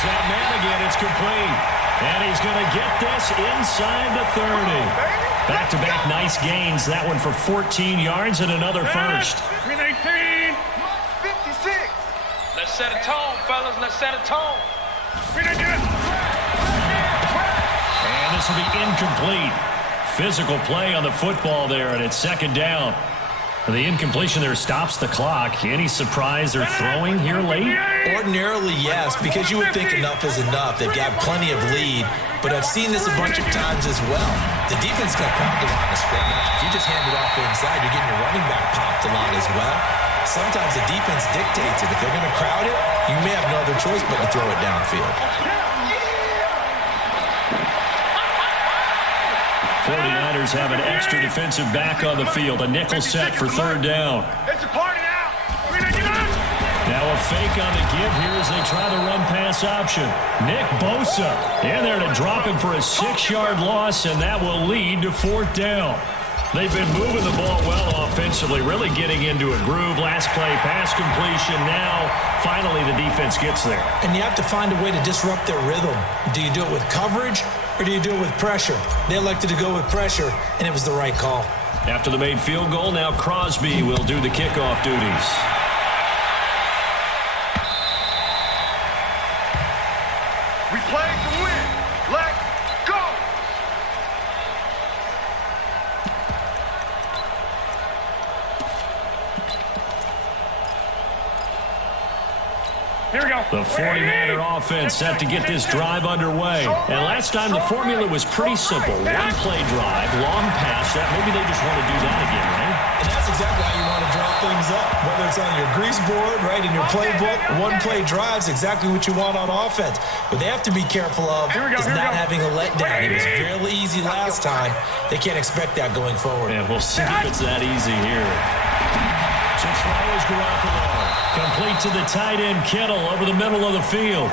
that man again. It's complete. And he's going to get this inside the 30. Back-to-back nice gains. That one for 14 yards and another first. 18. 56. Let's set a tone, fellas. Let's set a tone. And this will be incomplete. Physical play on the football there, and it's 2nd down. The incompletion there stops the clock. Any surprise they're throwing here late? Ordinarily, yes, because you would think enough is enough. They've got plenty of lead, but I've seen this a bunch of times as well. The defense can crowd the line of scrimmage. If you just hand it off inside, you're getting your running back popped a lot as well. Sometimes the defense dictates it. If they're going to crowd it, you may have no other choice but to throw it downfield. 49ers have an extra defensive back on the field. A nickel set for 3rd down. It's a party now. Now a fake on the give here as they try the run-pass option. Nick Bosa in there to drop him for a 6-yard loss, and that will lead to 4th down. They've been moving the ball well offensively, really getting into a groove. Last play, pass completion. Now, finally, the defense gets there. And you have to find a way to disrupt their rhythm. Do you do it with coverage, or do you do it with pressure? They elected to go with pressure, and it was the right call. After the made field goal, now Crosby will do the kickoff duties. We play to win. Let's go. Here we go. The 49er offense set to get this drive underway. And last time the formula was pretty simple. One-play drive, long pass. That maybe they just want to do that again, right? And that's exactly how you want to draw things up. Whether it's on your grease board, right, in your playbook, one-play drive's exactly what you want on offense. What they have to be careful of is not having a letdown. It was fairly easy last time. They can't expect that going forward. And we'll see if it's that easy here. To throw is Garoppolo. Complete to the tight end, Kittle, over the middle of the field.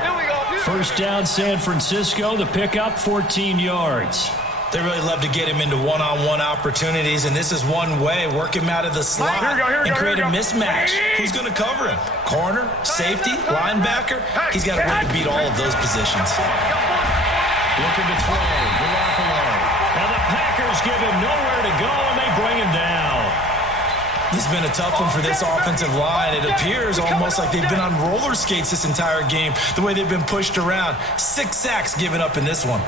1st down, San Francisco. The pickup, 14 yards. They really love to get him into one-on-one opportunities, and this is one way. Work him out of the slot and create a mismatch. Who's going to cover him? Corner, safety, linebacker? He's got a way to beat all of those positions. Looking to throw, Garoppolo. And the Packers give him nowhere to go, and they bring him down. This has been a tough one for this offensive line. It appears almost like they've been on roller skates this entire game, the way they've been pushed around. 6 sacks given up in this one.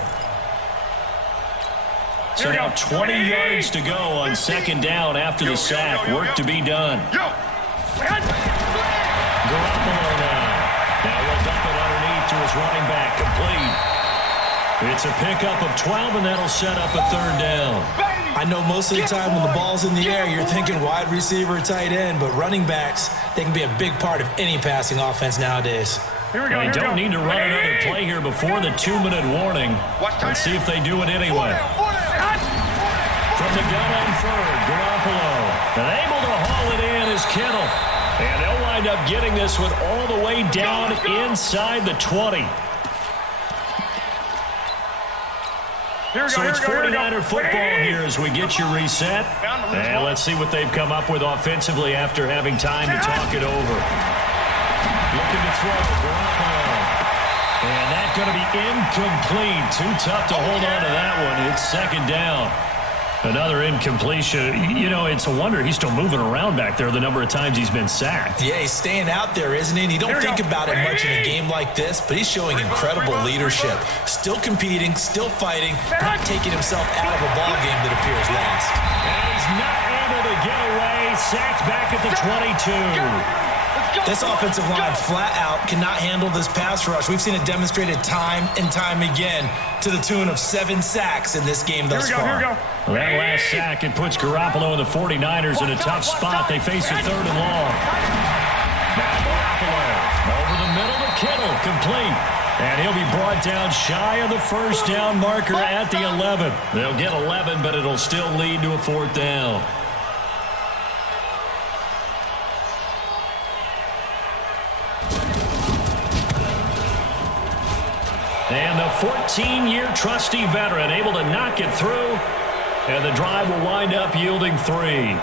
So now 20 yards to go on 2nd down after the sack. Work to be done. Garoppolo now. Now we'll dump it underneath to his running back. Complete. It's a pickup of 12, and that'll set up a 3rd down. I know most of the time when the ball's in the air, you're thinking wide receiver, tight end, but running backs, they can be a big part of any passing offense nowadays. Here we go. They don't need to run another play here before the 2-minute warning. Let's see if they do it anyway. From the gun on 3rd, Garoppolo. And able to haul it in is Kittle. And they'll wind up getting this one all the way down inside the 20. So it's 49er football here as we get you reset. And let's see what they've come up with offensively after having time to talk it over. Looking to throw, Garoppolo. And that's going to be incomplete. Too tough to hold on to that one. It's 2nd down. Another incompletion. You know, it's a wonder he's still moving around back there the number of times he's been sacked. Yeah, he's staying out there, isn't he? And you don't think about it much in a game like this, but he's showing incredible leadership. Still competing, still fighting, not taking himself out of a ball game that appears lost. And he's not able to get away. Sacked back at the 22. This offensive line flat out cannot handle this pass rush. We've seen it demonstrated time and time again to the tune of 7 sacks in this game thus far. Well, that last sack, it puts Garoppolo and the 49ers in a tough spot. They face a 3rd and long. Now Garoppolo over the middle to Kittle, complete. And he'll be brought down shy of the 1st down marker at the 11. They'll get 11, but it'll still lead to a 4th down. And the 14-year trusty veteran able to knock it through. And the drive will wind up yielding 3.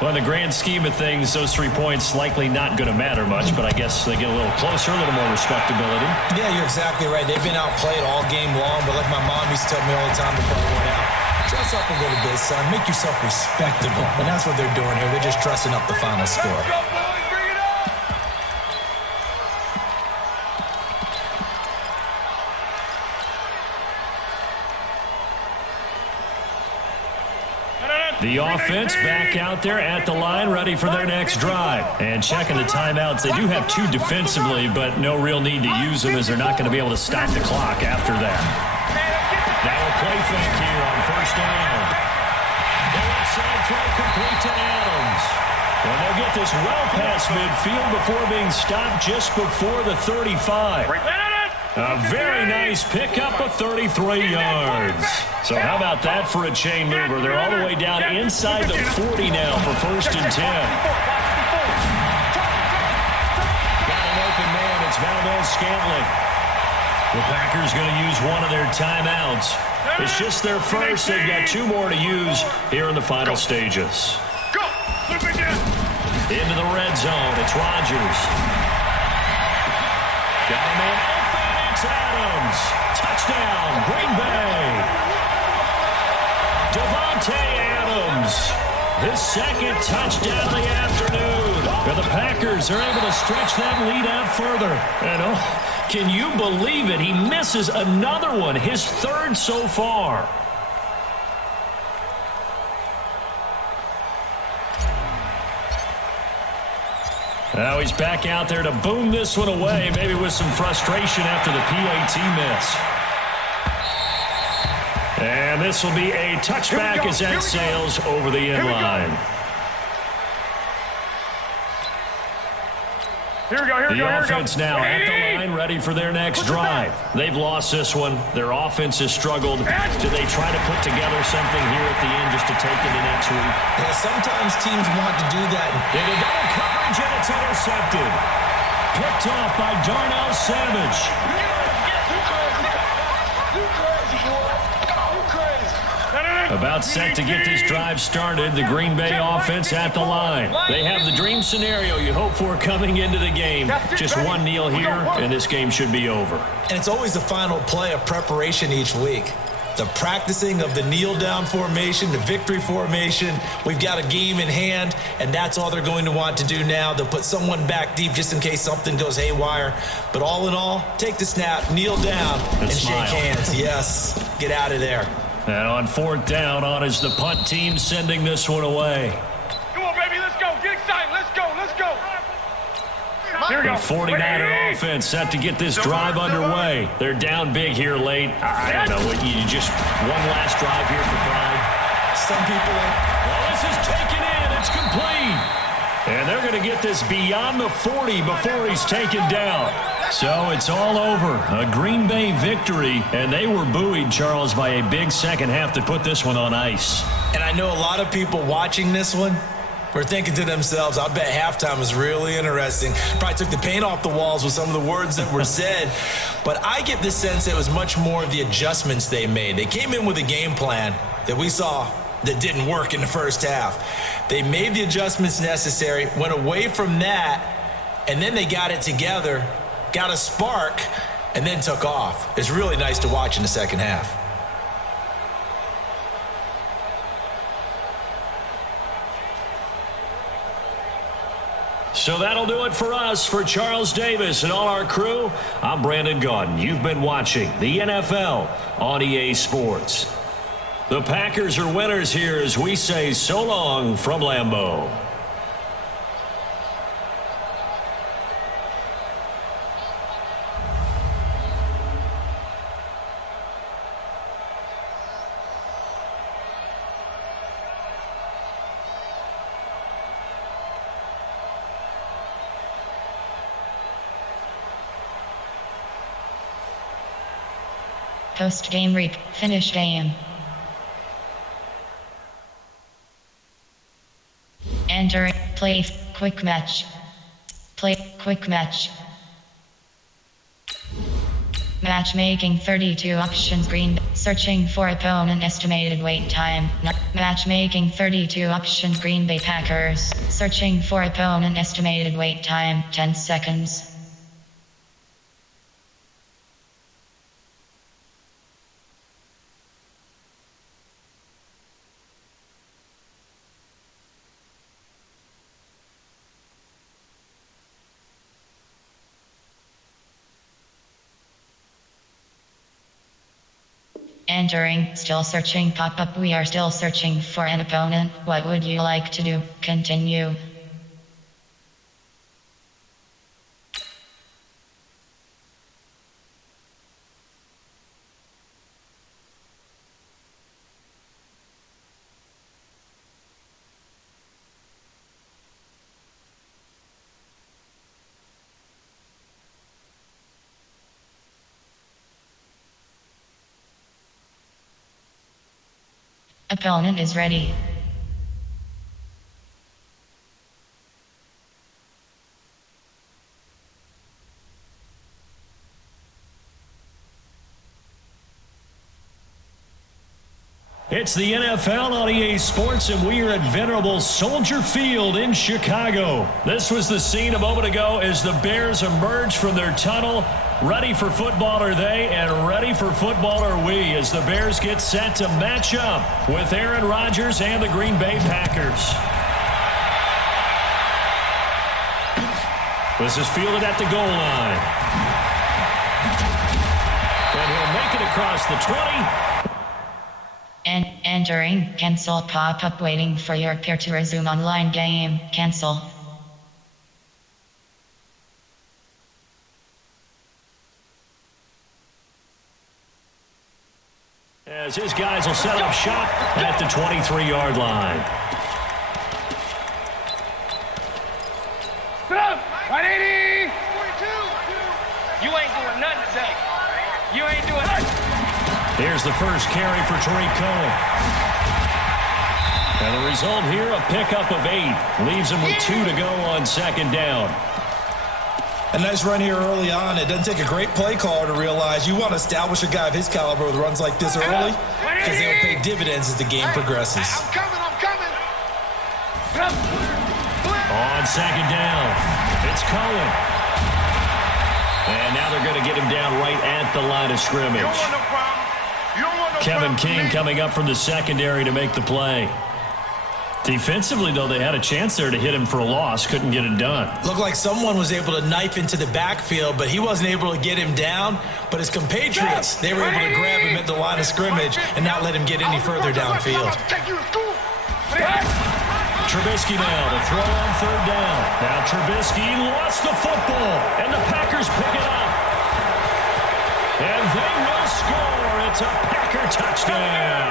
Well, in the grand scheme of things, those 3 points likely not going to matter much, but I guess they get a little closer, a little more respectability. Yeah, you're exactly right. They've been outplayed all game long, but like my mom used to tell me all the time before I went out, dress up a little bit, son. Make yourself respectable. And that's what they're doing here. They're just dressing up the final score. The offense back out there at the line, ready for their next drive. And checking the timeouts. They do have 2 defensively, but no real need to use them as they're not going to be able to stop the clock after that. Now a play fake here on first down. The left side throw complete to Adams. And they'll get this well past midfield before being stopped just before the 35. A very nice pickup of 33 yards. So how about that for a chain mover? They're all the way down inside the 40 now for first and 10. Got an open man. It's Valdez-Scantling. The Packers going to use one of their timeouts. It's just their first. They've got 2 more to use here in the final stages. Into the red zone. It's Rodgers. Got a man open. It's Adams. Touchdown, Green Bay. Devontae Adams, his second touchdown of the afternoon. And the Packers are able to stretch that lead out further. And can you believe it? He misses another one, his 3rd so far. Now he's back out there to boom this one away, maybe with some frustration after the PAT miss. And this will be a touchback as that sails over the end line. The offense now at the line, ready for their next drive. They've lost this one. Their offense has struggled. Do they try to put together something here at the end just to take into next week? Yeah, sometimes teams want to do that. In a double coverage, and it's intercepted. Picked off by Darnell Savage. About set to get this drive started, the Green Bay offense at the line. They have the dream scenario you hope for coming into the game. Just one kneel here, and this game should be over. And it's always the final play of preparation each week. The practicing of the kneel-down formation, the victory formation. We've got a game in hand, and that's all they're going to want to do now. They'll put someone back deep just in case something goes haywire. But all in all, take the snap, kneel down, and shake hands. Yes, get out of there. And on 4th down, on is the punt team sending this one away. Come on, baby, let's go. Get excited. Let's go. Let's go. Here we go. The 49er offense set to get this drive underway. They're down big here late. I don't know. You just one last drive here for pride. Some people well, this is taken in. It's complete. And they're going to get this beyond the 40 before he's taken down. So it's all over. A Green Bay victory, and they were buoyed, Charles, by a big second half that put this one on ice. And I know a lot of people watching this one were thinking to themselves, I bet halftime was really interesting. Probably took the paint off the walls with some of the words that were said. But I get the sense it was much more of the adjustments they made. They came in with a game plan that we saw that didn't work in the first half. They made the adjustments necessary, went away from that, and then they got it together, got a spark, and then took off. It's really nice to watch in the second half. So that'll do it for us. For Charles Davis and all our crew, I'm Brandon Gaudin. You've been watching the NFL on EA Sports. The Packers are winners here as we say so long from Lambeau. Post-game reap. Finish game. Enter. Play. Quick match. Play. Quick match. Matchmaking 32 options. Green. Searching for opponent estimated wait time. Matchmaking 32 options Green Bay Packers. Searching for opponent estimated wait time 10 seconds. Entering, still searching pop-up. We are still searching for an opponent. What would you like to do? Continue. Opponent is ready. It's the NFL on EA Sports, and we are at venerable Soldier Field in Chicago. This was the scene a moment ago as the Bears emerged from their tunnel. Ready for football are they, and ready for football are we, as the Bears get set to match up with Aaron Rodgers and the Green Bay Packers. This is fielded at the goal line. And he'll make it across the 20. And entering, cancel pop-up waiting for your peer to resume online game. Cancel. As his guys will set up shop at the 23-yard line. Sit up! 180! You ain't doing nothing today. You ain't doing nothing. Here's the first carry for Tariq Cohen. And the result here, a pickup of 8. Leaves him with 2 to go on second down. A nice run here early on. It doesn't take a great play caller to realize you want to establish a guy of his caliber with runs like this early because they'll pay dividends as the game progresses. I'm coming. On second down, it's Cohen. And now they're going to get him down right at the line of scrimmage. You don't want no problem. You don't want no Kevin problem King with me. coming up from the secondary to make the play. Defensively, though, they had a chance there to hit him for a loss. Couldn't get it done. Looked like someone was able to knife into the backfield, but he wasn't able to get him down. But his compatriots, they were able to grab him at the line of scrimmage and not let him get any further downfield. Take you to school. Trubisky now to throw on third down. Now Trubisky lost the football, and the Packers pick it up. And they will score. It's a Packer touchdown.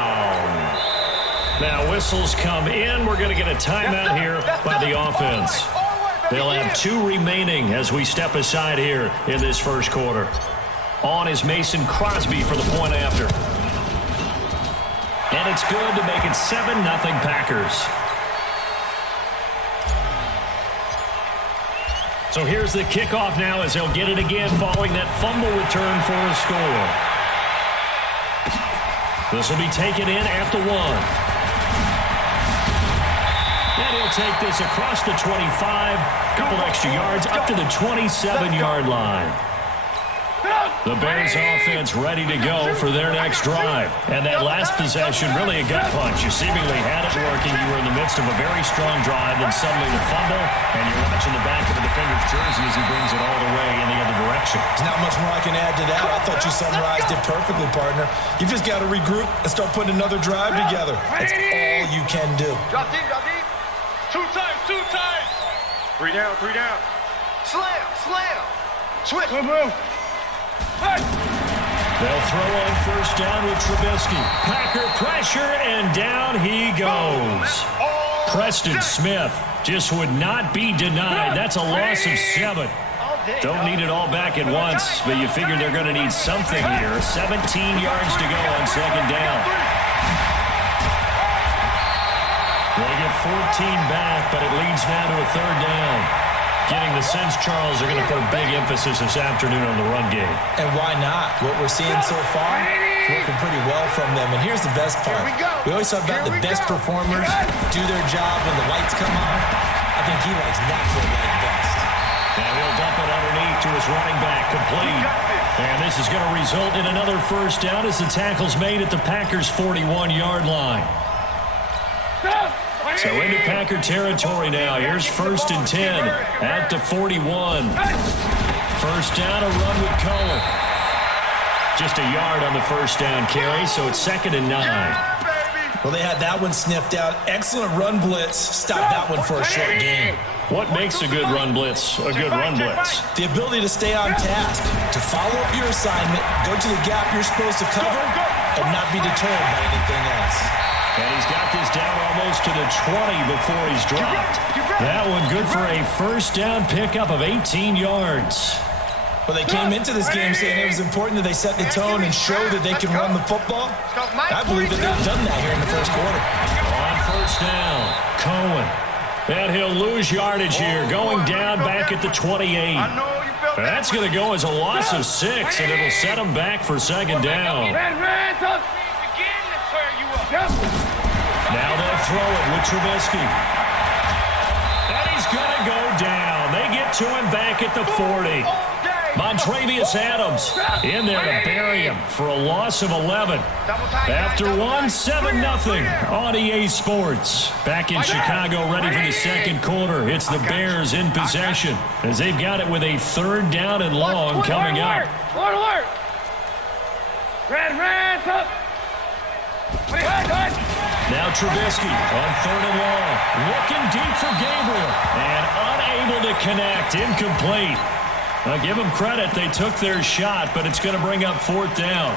Now whistles come in. We're going to get a timeout here by the offense. They'll have 2 remaining as we step aside here in this first quarter. On is Mason Crosby for the point after. And it's good to make it 7-0 Packers. So here's the kickoff now as they'll get it again following that fumble return for a score. This will be taken in at the 1. And he'll take this across the 25, couple extra yards, up to the 27-yard line. The Bears offense ready to go for their next drive. And that last possession, really a gut punch. You seemingly had it working. You were in the midst of a very strong drive, then suddenly the fumble, and you're watching the back of the defender's jersey as he brings it all the way in the other direction. There's not much more I can add to that. I thought you summarized it perfectly, partner. You've just got to regroup and start putting another drive together. That's all you can do. Drop deep. 2 times. 3 down. Slam. Switch. Move. They'll throw on first down with Trubisky. Packer pressure, and down he goes. Preston Smith just would not be denied. That's a loss of 7. Don't need it all back at once, but you figure they're going to need something here. 17 yards to go on second down. They get 14 back, but it leads now to a third down. Getting the sense, Charles, they're going to put a big emphasis this afternoon on the run game. And why not? What we're seeing so far, working pretty well from them. And here's the best part. We always talk about the best performers do their job when the lights come on. I think he likes natural light best. And he'll dump it underneath to his running back, complete. And this is going to result in another first down as the tackle's made at the Packers' 41-yard line. So into Packer territory now. Here's 1st and 10 at the 41. First down, a run with Cohen. Just a yard on the first down carry, so it's 2nd and 9. Well, they had that one sniffed out. Excellent run blitz. Stop that one for a short gain. What makes a good run blitz a good run blitz? The ability to stay on task, to follow up your assignment, go to the gap you're supposed to cover, and not be deterred by anything else. And he's got this down almost to the 20 before he's dropped. That one good for a first down pickup of 18 yards. Well, they came into this game saying it was important that they set the tone and show that they can run the football. I believe that they've done that here in the first quarter. On first down, Cohen. And he'll lose yardage here, going down back at the 28. That's going to go as a loss of 6, and it'll set him back for 2nd down. Now they'll throw it with Trubisky. And he's going to go down. They get to him back at the 40. Montrevious Adams in there to bury him for a loss of 11. After 7-0 on EA Sports. Back in Chicago, ready for the second quarter. It's the Bears in possession as they've got it with a 3rd down and long coming up. Alert! Red, up! Now Trubisky on 3rd and long. Looking deep for Gabriel. And unable to connect. Incomplete. I'll give them credit. They took their shot, but it's going to bring up 4th down.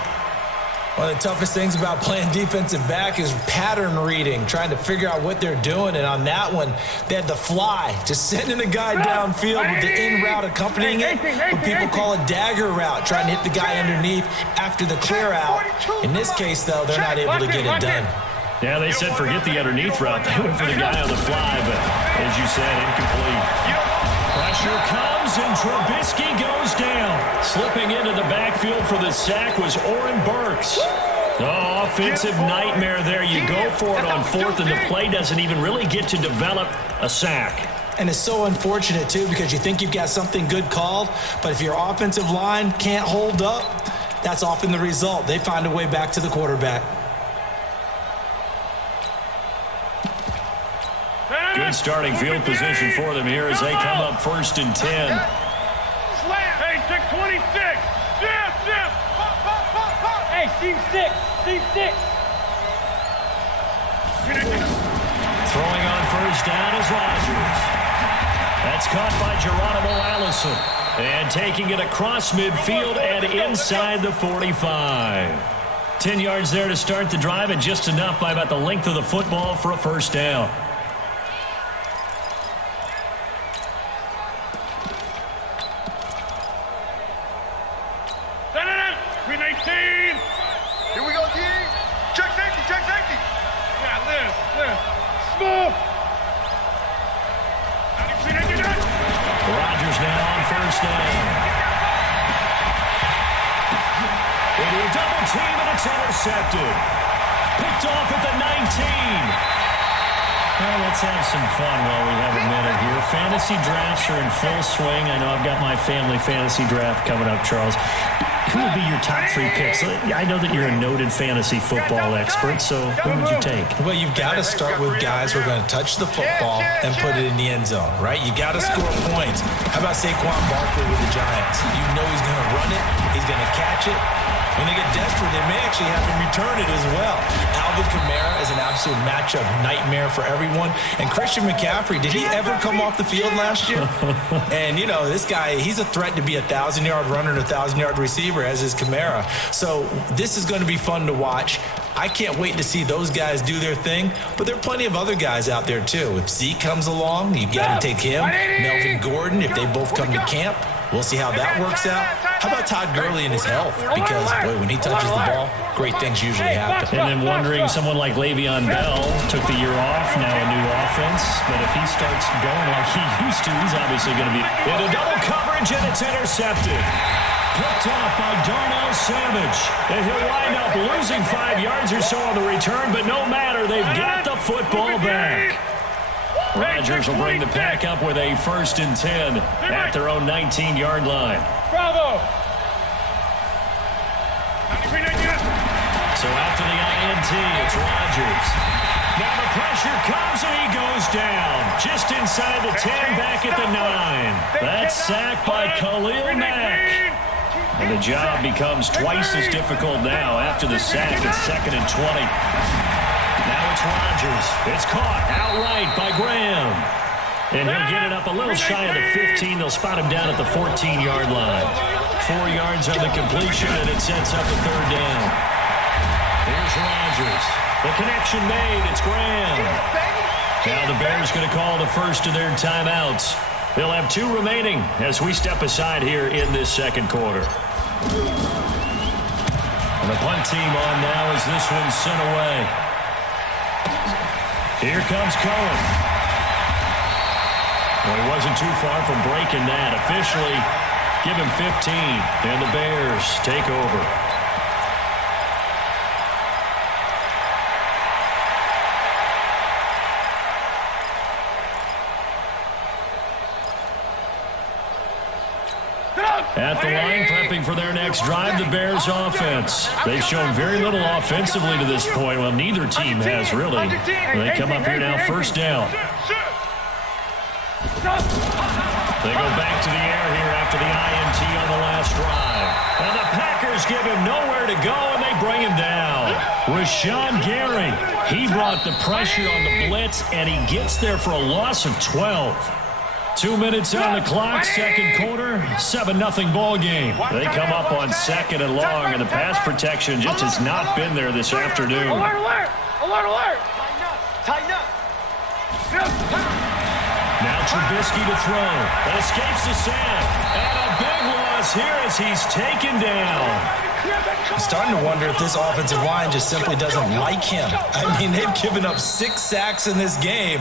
One of the toughest things about playing defensive back is pattern reading, trying to figure out what they're doing. And on that one, they had the fly, just sending the guy downfield with the in route accompanying it, what people call a dagger route, trying to hit the guy underneath after the clear out. In this case, though, they're not able to get it done. Yeah, they said forget the underneath route. They went for the guy on the fly, but as you said, incomplete. Pressure comes, and Trubisky goes down. Slipping into the backfield for the sack was Oren Burks. Oh, offensive nightmare there. You go for it on 4th, and the play doesn't even really get to develop a sack. And it's so unfortunate, too, because you think you've got something good called, but if your offensive line can't hold up, that's often the result. They find a way back to the quarterback. Good starting field position for them here as they come up 1st and 10. Hey, check 26. Jim. Hey, team 6. Throwing on first down is Rodgers. That's caught by Geronimo Allison. And taking it across midfield and inside the 45. 10 yards there to start the drive, and just enough by about the length of the football for a first down. Rodgers now on first down. Into a double team, and it's intercepted. Picked off at the 19. Well, let's have some fun while we have a minute here. Fantasy drafts are in full swing. I know I've got my family fantasy draft coming up, Charles. Who would be your top 3 picks? I know that you're a noted fantasy football expert, so who would you take? Well, you've got to start with guys who are going to touch the football and put it in the end zone, right? You got to score points. How about Saquon Barkley with the Giants? You know he's going to run it. He's going to catch it. When they get desperate, they may actually have him return it as well. Alvin Kamara is an absolute matchup nightmare for everyone. And Christian McCaffrey, did he ever come off the field last year? And, you know, this guy, he's a threat to be a 1,000-yard runner and a 1,000-yard receiver, as is Kamara. So this is going to be fun to watch. I can't wait to see those guys do their thing. But there are plenty of other guys out there, too. If Zeke comes along, you got to take him. Melvin Gordon, if they both come to camp. We'll see how that works out. How about Todd Gurley and his health? Because, boy, when he touches the ball, great things usually happen. And then wondering, someone like Le'Veon Bell took the year off, now a new offense. But if he starts going like he used to, he's obviously going to be in a double coverage, and it's intercepted. Picked off by Darnell Savage. And he'll wind up losing 5 yards or so on the return, but no matter, they've got the football back. Rodgers will bring the pack up with a 1st and 10 at their own 19-yard line. Bravo! So after the INT, it's Rodgers. Now the pressure comes and he goes down. Just inside the 10, back at the 9. That's sacked by Khalil Mack. And the job becomes twice as difficult now after the sack. It's 2nd and 20. Now it's Rodgers. It's caught outright by Graham. And he'll get it up a little shy of the 15. They'll spot him down at the 14-yard line. 4 yards on the completion, and it sets up a 3rd down. Here's Rodgers. The connection made. It's Graham. Now the Bears going to call the first of their timeouts. They'll have 2 remaining as we step aside here in this 2nd quarter. And the punt team on now as this one's sent away. Here comes Cohen. Well, he wasn't too far from breaking that. Officially, give him 15, and the Bears take over. At the line, prepping for their next drive, the Bears offense. They've shown very little offensively to this point. Well, neither team has, really. They come up here now, 1st down. They go back to the air here after the INT on the last drive. And the Packers give him nowhere to go, and they bring him down. Rashawn Gary, he brought the pressure on the blitz, and he gets there for a loss of 12. 2 minutes on the clock, 2nd quarter, 7-0 ball game. They come up on 2nd and long, and the pass protection just has not been there this afternoon. Alert, alert! Alert, alert! Tighten up. Now Trubisky to throw. That escapes the sack. And a big loss here as he's taken down. I'm starting to wonder if this offensive line just simply doesn't like him. I mean, they've given up 6 sacks in this game.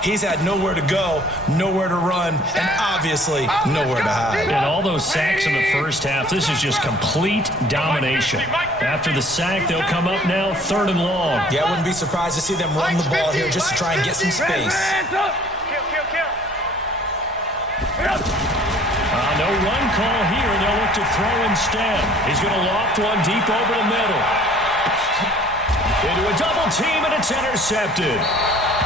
He's had nowhere to go, nowhere to run, and obviously nowhere to hide. And all those sacks in the first half, this is just complete domination. After the sack, they'll come up now 3rd and long. Yeah, I wouldn't be surprised to see them run the ball here just to try and get some space. No run call here. They'll look to throw instead. He's going to loft one deep over the middle. Into a double team, and it's intercepted.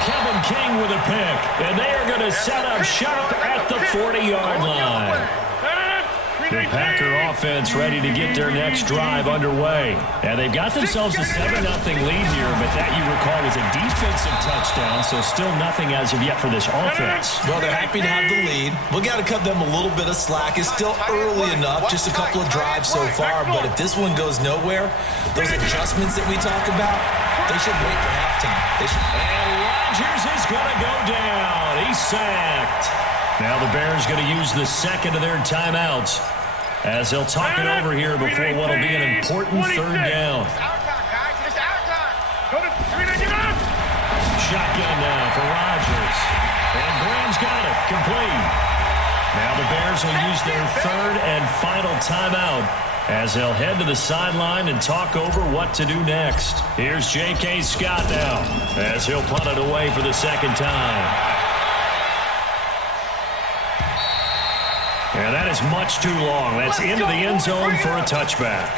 Kevin King with a pick, and they are going to set up shop at the 40-yard line. The Packer offense ready to get their next drive underway. And they've got themselves a 7-0 lead here, but that, you recall, was a defensive touchdown, so still nothing as of yet for this offense. Well, they're happy to have the lead. We'll got to cut them a little bit of slack. It's still early enough, just a couple of drives so far, but if this one goes nowhere, those adjustments that we talk about, they should wait for halftime. And Rodgers is going to go down. He's sacked. Now the Bears going to use the 2nd of their timeouts as they'll talk it over here before what will be an important 3rd down. It's our time, guys. It's our time. Shotgun now for Rodgers. And Graham's got it. Complete. Now the Bears will use their 3rd and final timeout as they'll head to the sideline and talk over what to do next. Here's J.K. Scott now as he'll punt it away for the 2nd time. And that is much too long. That's into the end zone for a touchback.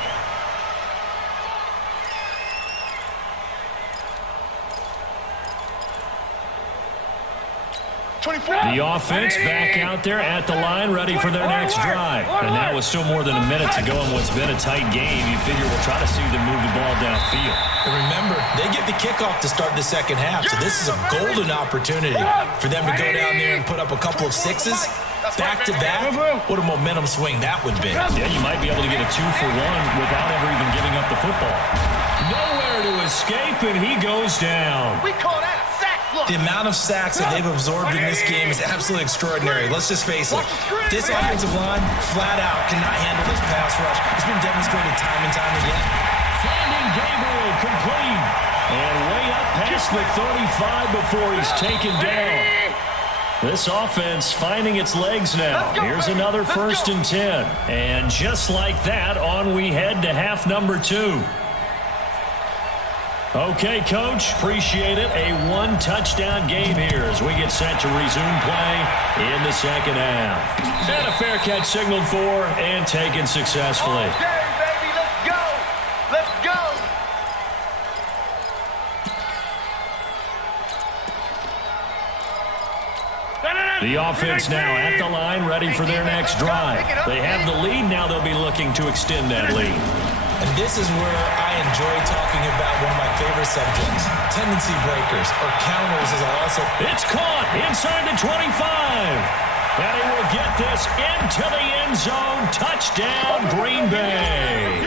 The offense back out there at the line, ready for their next drive. And now with still more than a minute to go in what's been a tight game, you figure we'll try to see them move the ball downfield. And remember, they get the kickoff to start the 2nd half, so this is a golden opportunity for them to go down there and put up a couple of 6s. Back-to-back, what a momentum swing that would be. Yeah, you might be able to get a 2-for-1 without ever even giving up the football. Nowhere to escape, and he goes down. We call that a sack. Look. The amount of sacks that they've absorbed in this game is absolutely extraordinary. Let's just face it. This offensive line, flat out, cannot handle this pass rush. It's been demonstrated time and time again. Finding Gabriel complete. And way up past the 35 before he's taken down. This offense finding its legs now. Here's another 1st and 10. And just like that, on we head to half number 2. Okay, Coach, appreciate it. A 1-touchdown game here as we get set to resume play in the second half. And a fair catch signaled for and taken successfully. Okay, baby, let's go. Let's go. The offense now at the line, ready for their next drive. They have the lead now. They'll be looking to extend that lead. And this is where I enjoy talking about one of my favorite subjects, tendency breakers, or counters as I also... It's caught inside the 25. And he will get this into the end zone. Touchdown, Green Bay.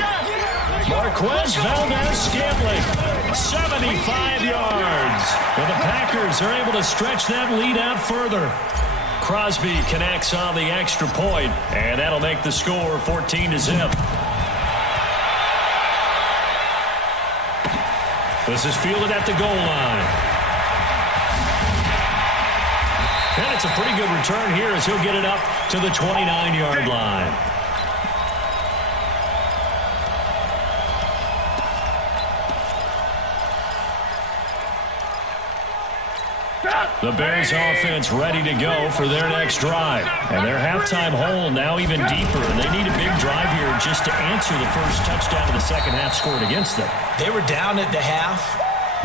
Marquez Valdez-Scantling, 75 yards. And the Packers are able to stretch that lead out further. Crosby connects on the extra point, and that'll make the score 14-0. This is fielded at the goal line. And it's a pretty good return here as he'll get it up to the 29-yard line. The Bears offense ready to go for their next drive. And their halftime hole now even deeper. And they need a big drive here just to answer the first touchdown of the second half scored against them. They were down at the half.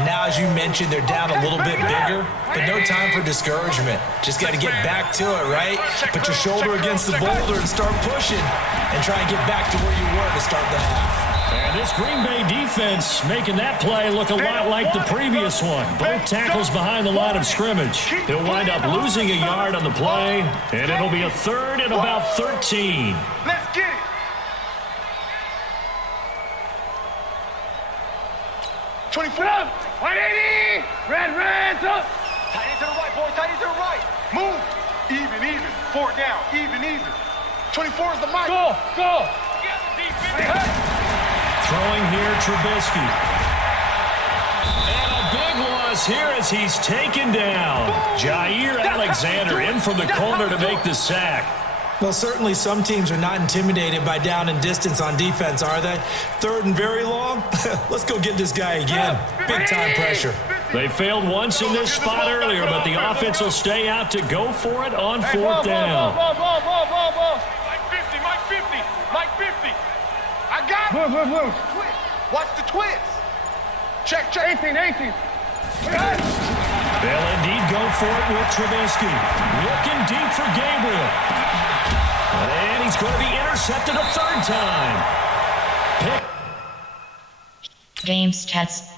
Now, as you mentioned, they're down a little bit bigger, but no time for discouragement. Just got to get back to it, right? Put your shoulder against the boulder and start pushing and try and get back to where you were to start the half. And this Green Bay defense making that play look a lot like the previous one. Both tackles behind the line of scrimmage. He'll wind up losing a yard on the play, and it'll be a 3rd and about 13. Let's get it. 24. 180. Red, up. Tight end to the right, boy. Tight end to the right. Move. Even. 4th down. Even. 24 is the mic. Go. Throwing here, Trubisky. And a big loss here as he's taken down. Jair Alexander in from the corner to make the sack. Well, certainly some teams are not intimidated by down and distance on defense, are they? 3rd and very long? Let's go get this guy again. Big-time pressure. They failed once in this spot earlier, but the offense will stay out to go for it on 4th down. Mike 50. I got it. Move. Watch the twist. Check. 18. They'll indeed go for it with Trubisky. Looking deep for Gabriel. And he's going to be intercepted a 3rd time. Game stats.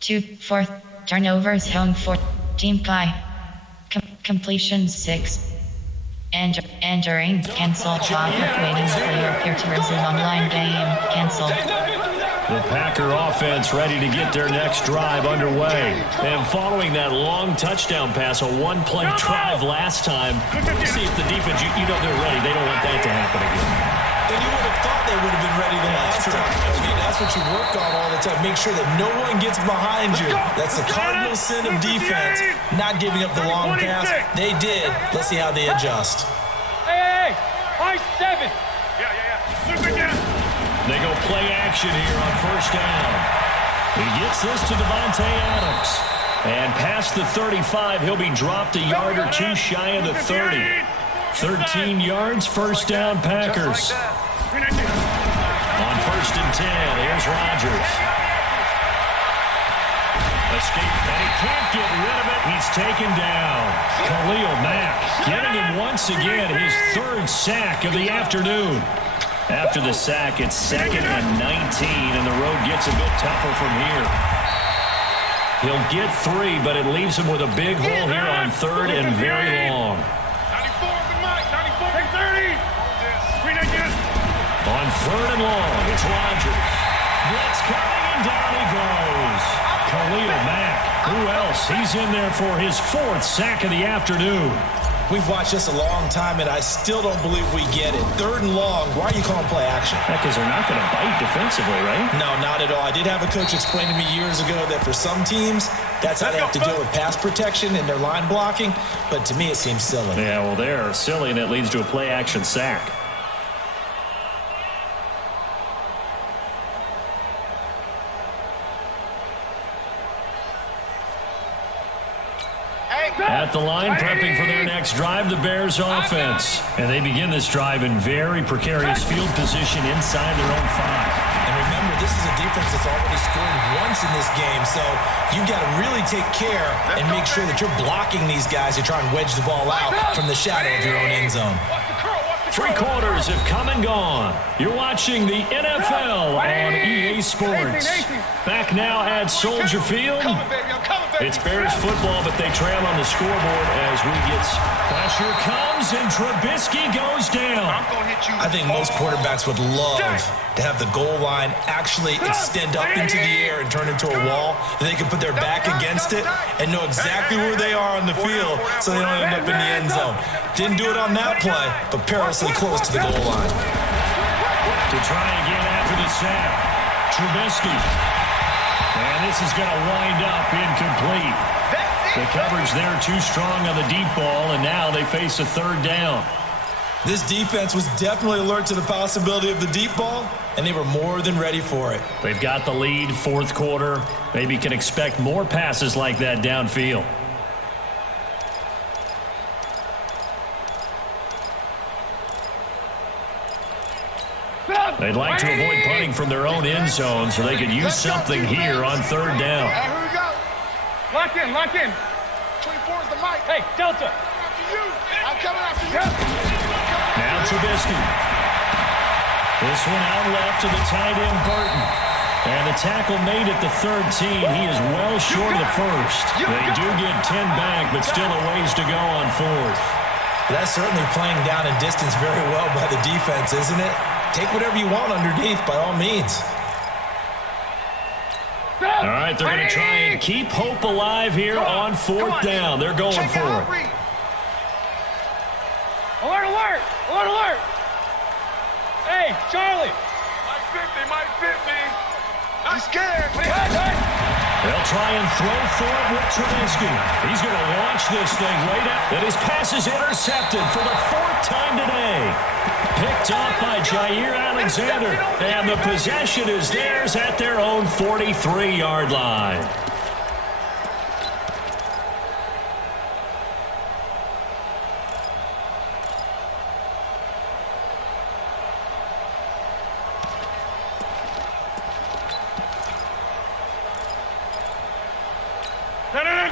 2 4th turnovers home for team Kai. Completion 6. Entering cancel job waiting player appear to resume online game cancel. The Packer offense ready to get their next drive underway. And following that long touchdown pass, a 1-play drive last time, see if the defense, you know they're ready. They don't want that to happen again. And you would have thought they would have been ready the last time. I mean, that's what you work on all the time. Make sure that no one gets behind you. That's the cardinal sin of defense, not giving up the long pass. They did. Let's see how they adjust. Hey, 7. Yeah. They go play action here on 1st down. He gets this to Devontae Adams. And past the 35, he'll be dropped a yard or 2 shy of the 30. 13 yards, 1st down Packers. On 1st and 10, here's Rodgers. Escape, and he can't get rid of it. He's taken down. Khalil Mack getting him once again, his 3rd sack of the afternoon. After the sack, it's 2nd and 19, and the road gets a bit tougher from here. He'll get 3, but it leaves him with a big hole here on 3rd and very long. 94 is the mic. 94. 30. On 3rd and long, it's Rodgers. Blitz coming, and down he goes. Khalil Mack. Who else? He's in there for his 4th sack of the afternoon. We've watched this a long time, and I still don't believe we get it. 3rd and long, why are you calling play action? Because they're not going to bite defensively, right? No, not at all. I did have a coach explain to me years ago that for some teams, that's how they have to deal with pass protection and their line blocking, but to me it seems silly. Yeah, well, they're silly, and it leads to a play action sack. At the line, prepping for their next drive, the Bears offense. And they begin this drive in very precarious field position inside their own 5. And remember, this is a defense that's already scored once in this game, so you've got to really take care and make sure that you're blocking these guys to try and wedge the ball out from the shadow of your own end zone. 3 quarters have come and gone. You're watching the NFL on EA Sports. Back now at Soldier Field. It's Bears football, but they trail on the scoreboard as we get pressure comes and Trubisky goes down. I think most quarterbacks would love to have the goal line actually extend up into the air and turn into a wall. And they can put their back against it and know exactly where they are on the field so they don't end up in the end zone. Didn't do it on that play, but perilously close to the goal line. To try again after the sack, Trubisky. And this is going to wind up incomplete. The coverage there too strong on the deep ball, and now they face a 3rd down. This defense was definitely alert to the possibility of the deep ball, and they were more than ready for it. They've got the lead, 4th quarter. Maybe can expect more passes like that downfield. They'd like to avoid punting from their own end zone so they could use something here on 3rd down. Here we go. Lock in, lock in. 24 is the mic. Hey, Delta. After you. I'm coming after you. Now Trubisky. This one out left to the tight end, Burton. And the tackle made at the 13. He is well short of the 1st. They do get 10 back, but still a ways to go on 4th. That's certainly playing down in distance very well by the defense, isn't it? Take whatever you want underneath, by all means. All right, they're going to try and keep hope alive here on 4th down. They're going for it. Alert, alert! Alert, alert! Hey, Charlie! Mike 50. I'm scared. They'll try and throw for it with Trubisky. He's going to launch this thing right out. And his pass is intercepted for the 4th time today. Picked up by Jair Alexander. And the possession is theirs at their own 43-yard line.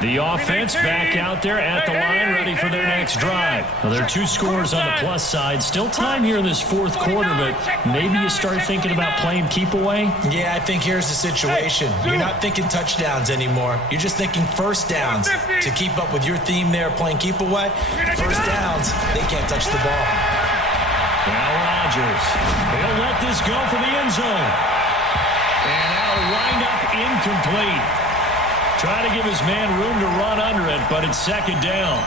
The offense back out there at the line, ready for their next drive. Now, there are 2 scores on the plus side. Still time here in this 4th quarter, but maybe you start thinking about playing keep away? Yeah, I think here's the situation. You're not thinking touchdowns anymore. You're just thinking 1st downs. To keep up with your theme there, playing keep away, 1st downs, they can't touch the ball. Now Rodgers. He'll let this go for the end zone. And that'll wind up incomplete. Trying to give his man room to run under it, but it's 2nd down.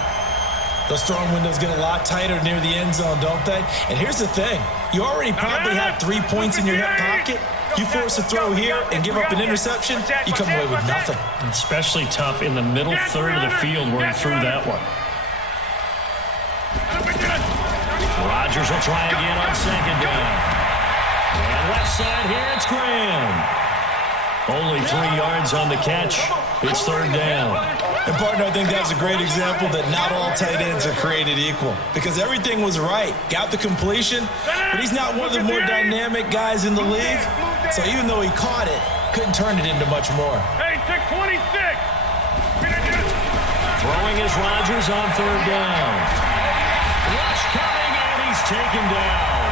Those throwing windows get a lot tighter near the end zone, don't they? And here's the thing. You already probably have 3 points in your hip pocket. You force a throw here and give up an interception, you come away with nothing. Especially tough in the middle 3rd of the field where he threw that one. Rodgers will try again on 2nd down. And left side here, it's Graham. Only 3 yards on the catch. It's 3rd down. And partner, I think that's a great example that not all tight ends are created equal. Because everything was right. Got the completion, but he's not one of the more dynamic guys in the league. So even though he caught it, couldn't turn it into much more. Hey, take 26. Throwing is Rodgers on 3rd down. Rush coming, and he's taken down.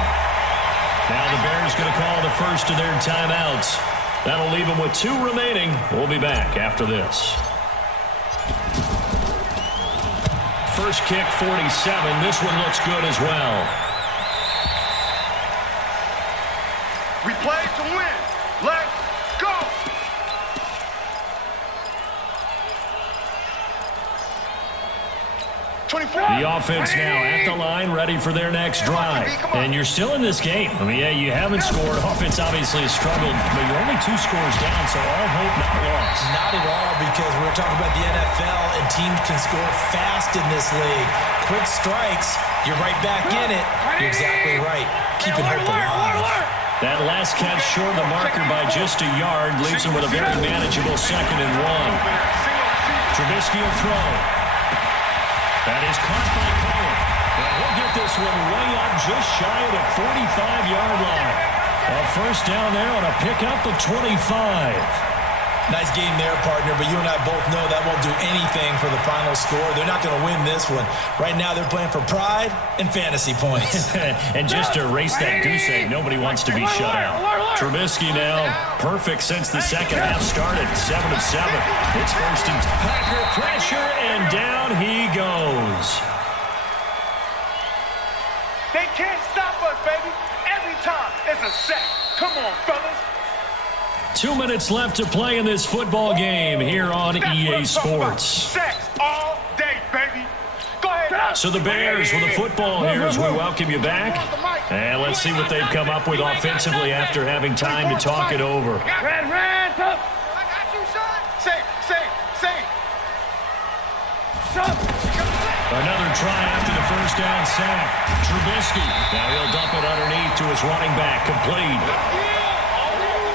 Now the Bears going to call the first of their timeouts. That'll leave them with 2 remaining. We'll be back after this. First kick, 47. This one looks good as well. We play to win. Let's go. The offense now at the line, ready for their next drive. And you're still in this game. I mean, yeah, you haven't scored. Offense obviously has struggled, but you're only 2 scores down, so all hope not lost. Not at all, because we're talking about the NFL, and teams can score fast in this league. Quick strikes, you're right back in it. You're exactly right. Keeping hope alive. That last catch short of the marker by just a yard leaves him with a very manageable 2nd and 1. Trubisky will throw. That is caught by Cohen. And he'll get this one way up just shy of the 45-yard line. A first down there on a pickup of 25. Nice game there, partner, but you and I both know that won't do anything for the final score. They're not going to win this one. Right now they're playing for pride and fantasy points. And just to erase that goose egg, nobody wants to be shut out. Trubisky now, perfect since the second half started, 7 of 7. It's first and Packer pressure, and down he goes. They can't stop us, baby. Every time it's a sack. Come on, fellas. 2 minutes left to play in this football game here on EA Sports. Sacks all day, baby. Go ahead. So the Bears with the football here as we welcome you back. And let's see what they've come up with offensively after having time to talk it over. Red, up. I got you, son. Say. Another try after the first down sack. Trubisky. Now he'll dump it underneath to his running back. Complete.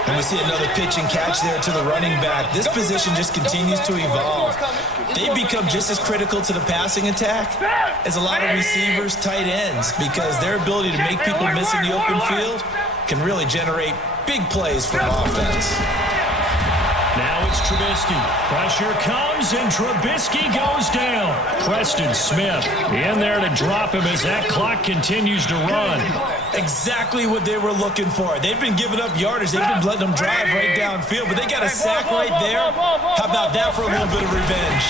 And we see another pitch and catch there to the running back. This position just continues to evolve. They become just as critical to the passing attack as a lot of receivers, tight ends, because their ability to make people miss in the open field can really generate big plays for an offense. Now it's Trubisky. Pressure comes, and Trubisky goes down. Preston Smith in there to drop him as that clock continues to run. Exactly what they were looking for. They've been giving up yardage. They've been letting them drive right downfield, but they got a sack right there. How about that for a little bit of revenge?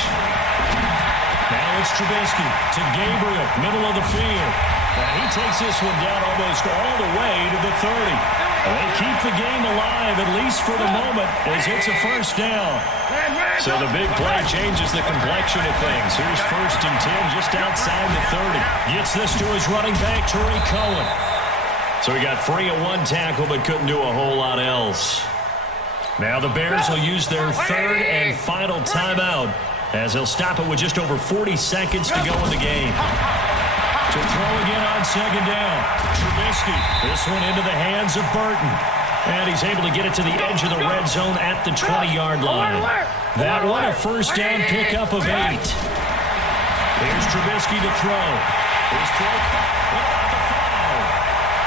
Now it's Trubisky to Gabriel, middle of the field. And he takes this one down almost all the way to the 30. They keep the game alive, at least for the moment, as it's a first down. So the big play changes the complexion of things. Here's first and 10 just outside the 30. Gets this to his running back, Tariq Cohen. So he got free of 1 tackle, but couldn't do a whole lot else. Now the Bears will use their 3rd and final timeout, as they'll stop it with just over 40 seconds to go in the game. To throw again on 2nd down. Trubisky, this one into the hands of Burton. And he's able to get it to the edge of the red zone at the 20-yard line. That one a first down pickup of 8. Here's Trubisky to throw. His throw without the foul.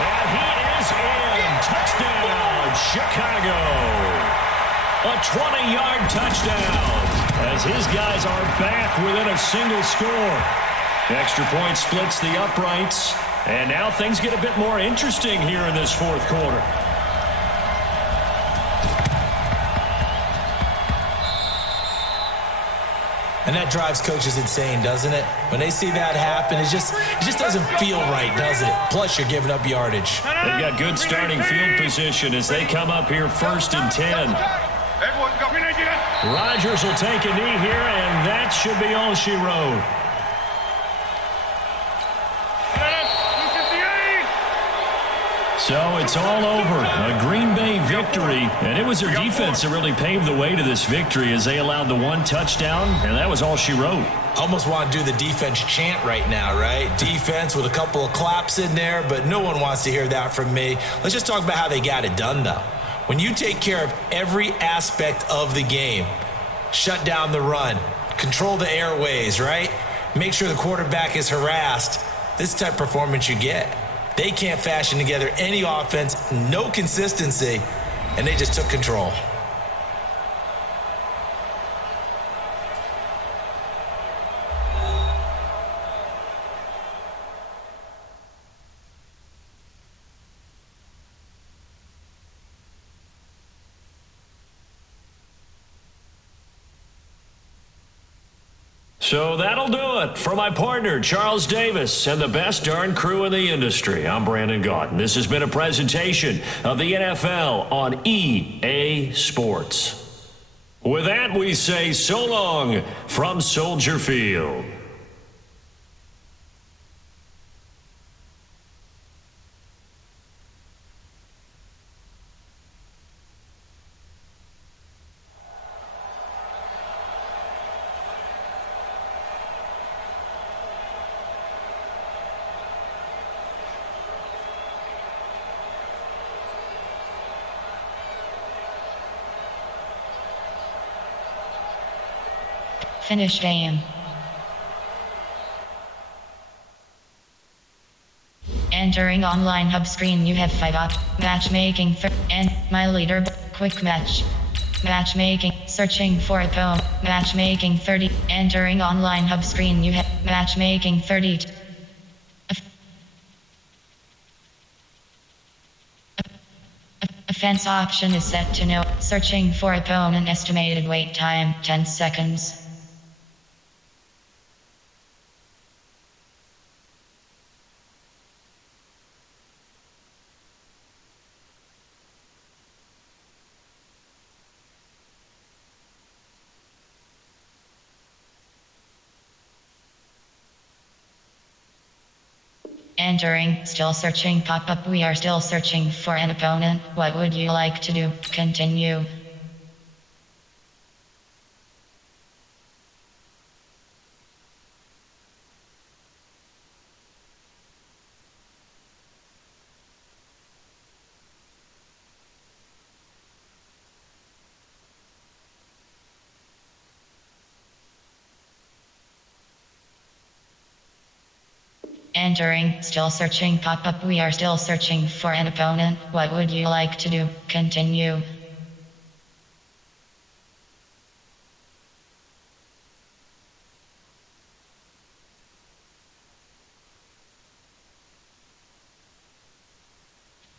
And he is in. Touchdown, Chicago. A 20-yard touchdown as his guys are back within a single score. Extra point splits the uprights, and now things get a bit more interesting here in this 4th quarter. And that drives coaches insane, doesn't it? When they see that happen, it just doesn't feel right, does it? Plus, you're giving up yardage. They've got good starting field position as they come up here 1st and 10. Rodgers will take a knee here, and that should be all she wrote. So it's all over. A Green Bay victory. And it was their defense that really paved the way to this victory as they allowed the 1 touchdown, and that was all she wrote. Almost want to do the defense chant right now, right? Defense with a couple of claps in there, but no one wants to hear that from me. Let's just talk about how they got it done, though. When you take care of every aspect of the game, shut down the run, control the airways, right? Make sure the quarterback is harassed. This type of performance you get. They can't fashion together any offense, no consistency, and they just took control. So that'll do it for my partner, Charles Davis, and the best darn crew in the industry. I'm Brandon Gott, and this has been a presentation of the NFL on EA Sports. With that, we say so long from Soldier Field. Finish game. Entering online hub screen, you have 5 matchmaking and my leader. Quick match. Matchmaking. Searching for opponent. Matchmaking 30. Entering online hub screen, you have matchmaking 30. Offense option is set to no. Searching for opponent. Estimated wait time 10 seconds. Entering, still searching pop-up. We are still searching for an opponent. What would you like to do? Continue. Entering, still searching pop-up. We are still searching for an opponent. What would you like to do? Continue.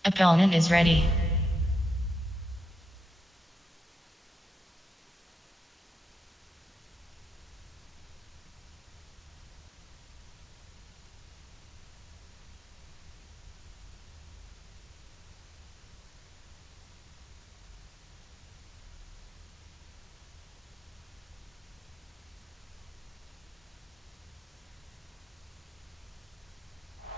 Opponent is ready.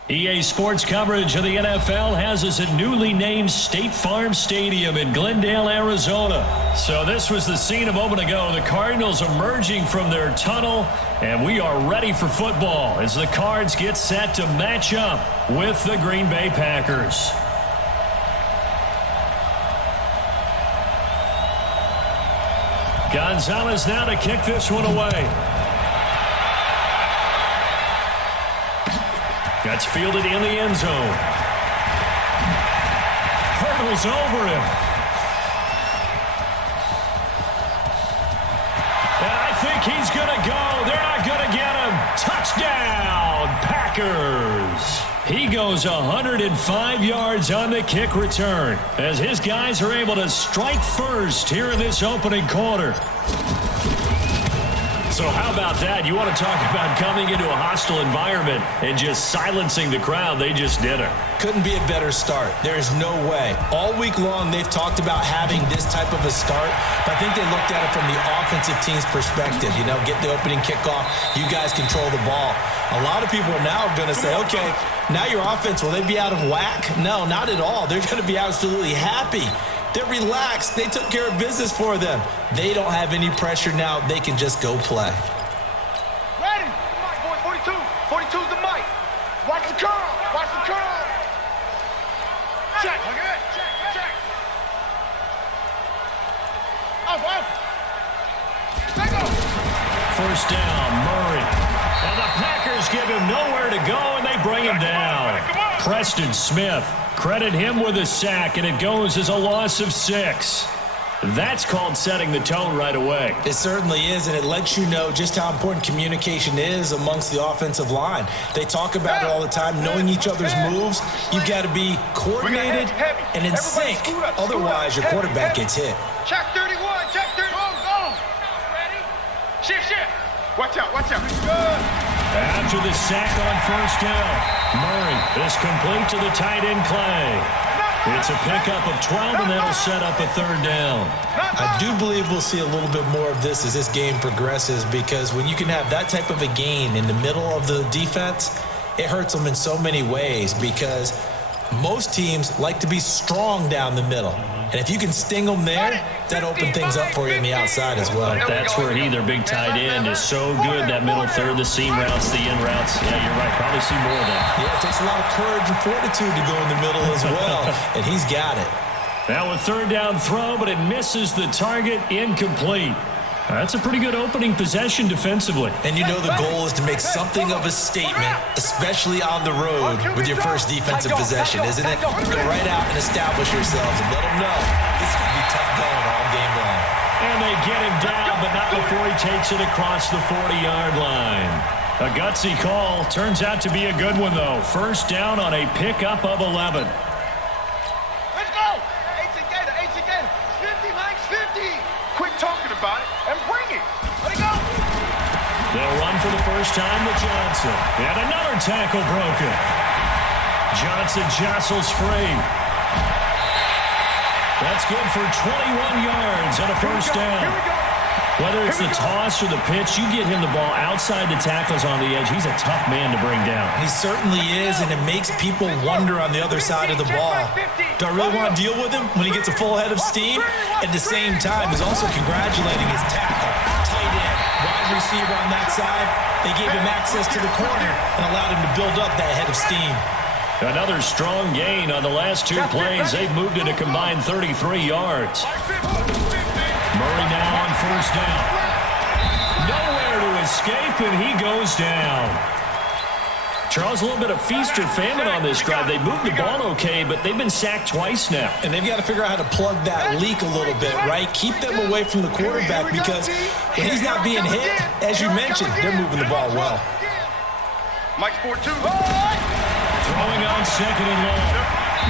EA Sports coverage of the NFL has us at newly named State Farm Stadium in Glendale, Arizona. So this was the scene a moment ago. The Cardinals emerging from their tunnel, and we are ready for football as the Cards get set to match up with the Green Bay Packers. Gonzalez now to kick this one away. That's fielded in the end zone. Hurdles over him. And I think he's going to go. They're not going to get him. Touchdown, Packers. He goes 105 yards on the kick return as his guys are able to strike first here in this opening quarter. So how about that? You want to talk about coming into a hostile environment and just silencing the crowd. They just did it. Couldn't be a better start. There is no way. All week long, they've talked about having this type of a start, but I think they looked at it from the offensive team's perspective. You know, get the opening kickoff. You guys control the ball. A lot of people are now going to say, okay, now your offense, will they be out of whack? No, not at all. They're going to be absolutely happy. They're relaxed. They took care of business for them. They don't have any pressure now. They can just go play. Ready? Mike, boy, 42. 42's the mic. Watch the curl. Watch the curl. Check. Okay. Check. Off. Let go. First down, Murray. And the Packers give him nowhere to go, and they bring him down. Preston Smith. Credit him with a sack, and it goes as a loss of 6. That's called setting the tone right away. It certainly is, and it lets you know just how important communication is amongst the offensive line. They talk about it all the time, knowing each other's moves. You've got to be coordinated and in sync. Otherwise, your quarterback gets hit. Check 31. Check 30. Go. Ready? Shift. Watch out. Good. After the sack on first down, Murray is complete to the tight end Clay. It's a pickup of 12, and that'll set up a third down. I do believe we'll see a little bit more of this as this game progresses, because when you can have that type of a gain in the middle of the defense, it hurts them in so many ways, because most teams like to be strong down the middle. And if you can sting them there, that opens things up for you on the outside as well. That's where their big tight end is so good, that middle third, the seam routes, the in routes. Yeah, you're right. Probably see more of that. Yeah, it takes a lot of courage and fortitude to go in the middle as well, and he's got it. Now a third down throw, but it misses the target, incomplete. That's a pretty good opening possession defensively. And you know the goal is to make something of a statement, especially on the road with your first defensive possession, isn't it? Go right out and establish yourselves and let them know this could be tough going all game long. And they get him down, but not before he takes it across the 40-yard line. A gutsy call. Turns out to be a good one, though. First down on a pickup of 11. Let's go! 50, Mike's 50! Quit talking about it and bring it! Let it go! They'll run for the first time with Johnson. And another tackle broken. Johnson jostles free. That's good for 21 yards and a first down. Whether it's the toss or the pitch, you get him the ball outside the tackles on the edge. He's a tough man to bring down. He certainly is, and it makes people wonder on the other side of the ball. Do I really want to deal with him when he gets a full head of steam? At the same time, he's also congratulating his tackle, tight end, wide receiver on that side. They gave him access to the corner and allowed him to build up that head of steam. Another strong gain on the last two plays. They've moved it a combined 33 yards. Murray now on first down. Nowhere to escape, and he goes down. Charles, a little bit of feast or famine on this drive. They moved the ball okay, but they've been sacked twice now. And they've got to figure out how to plug that leak a little bit, right? Keep them away from the quarterback because when he's not being hit, as you mentioned, they're moving the ball well. Mike's 4-2. Throwing on second and long.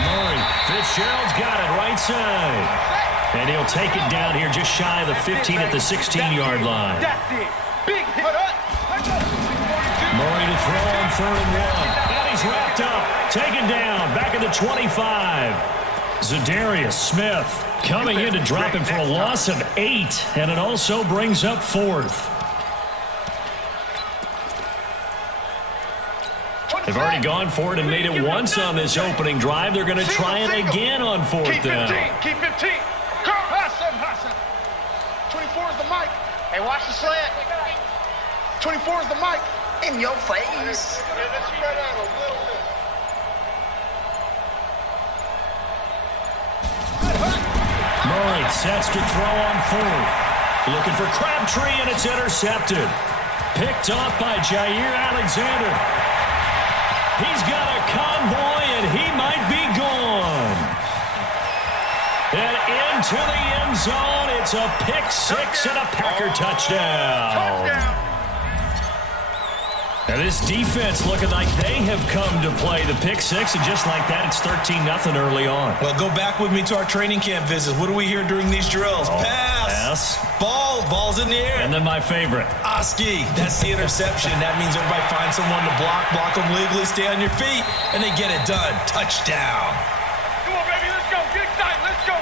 Murray. Fitzgerald's got it right side. And he'll take it down here just shy of the 15 at the 16-yard line. That's it. Big hit. Murray to throw on 3rd and 1. And he's wrapped up. Taken down. Back at the 25. Zadarius Smith coming in to drop him for a loss of 8. And it also brings up 4th. They've already gone for it and made it once on this opening drive. They're going to try it again on 4th down. Keep 15. Pass him. 24 is the mic. Hey, watch the slant. 24 is the mic. In your face. Let's spread out a little bit. Murray sets to throw on 4th. Looking for Crabtree, and it's intercepted. Picked off by Jair Alexander. He's got a convoy, and he might be gone. And into the end zone, it's a pick 6 and a Packer touchdown. And this defense looking like they have come to play the pick 6, and just like that, it's 13-0 early on. Well, go back with me to our training camp visits. What do we hear during these drills? Pass. Ball's in the air. And then my favorite. Oski, that's the interception. That means everybody finds someone to block them legally, stay on your feet, and they get it done. Touchdown. Come on, baby, let's go. Get excited. Let's go.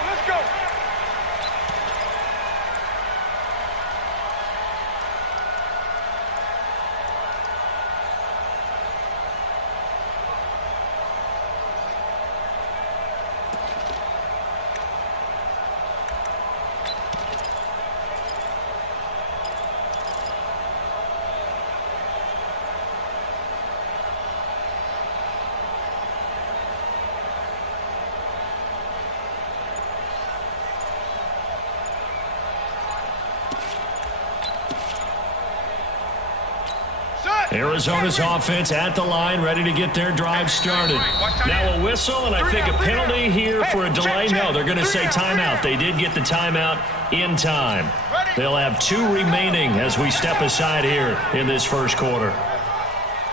Arizona's offense at the line, ready to get their drive started. Now a whistle, and I think a penalty here for a delay. No, they're going to say timeout. They did get the timeout in time. They'll have 2 remaining as we step aside here in this first quarter.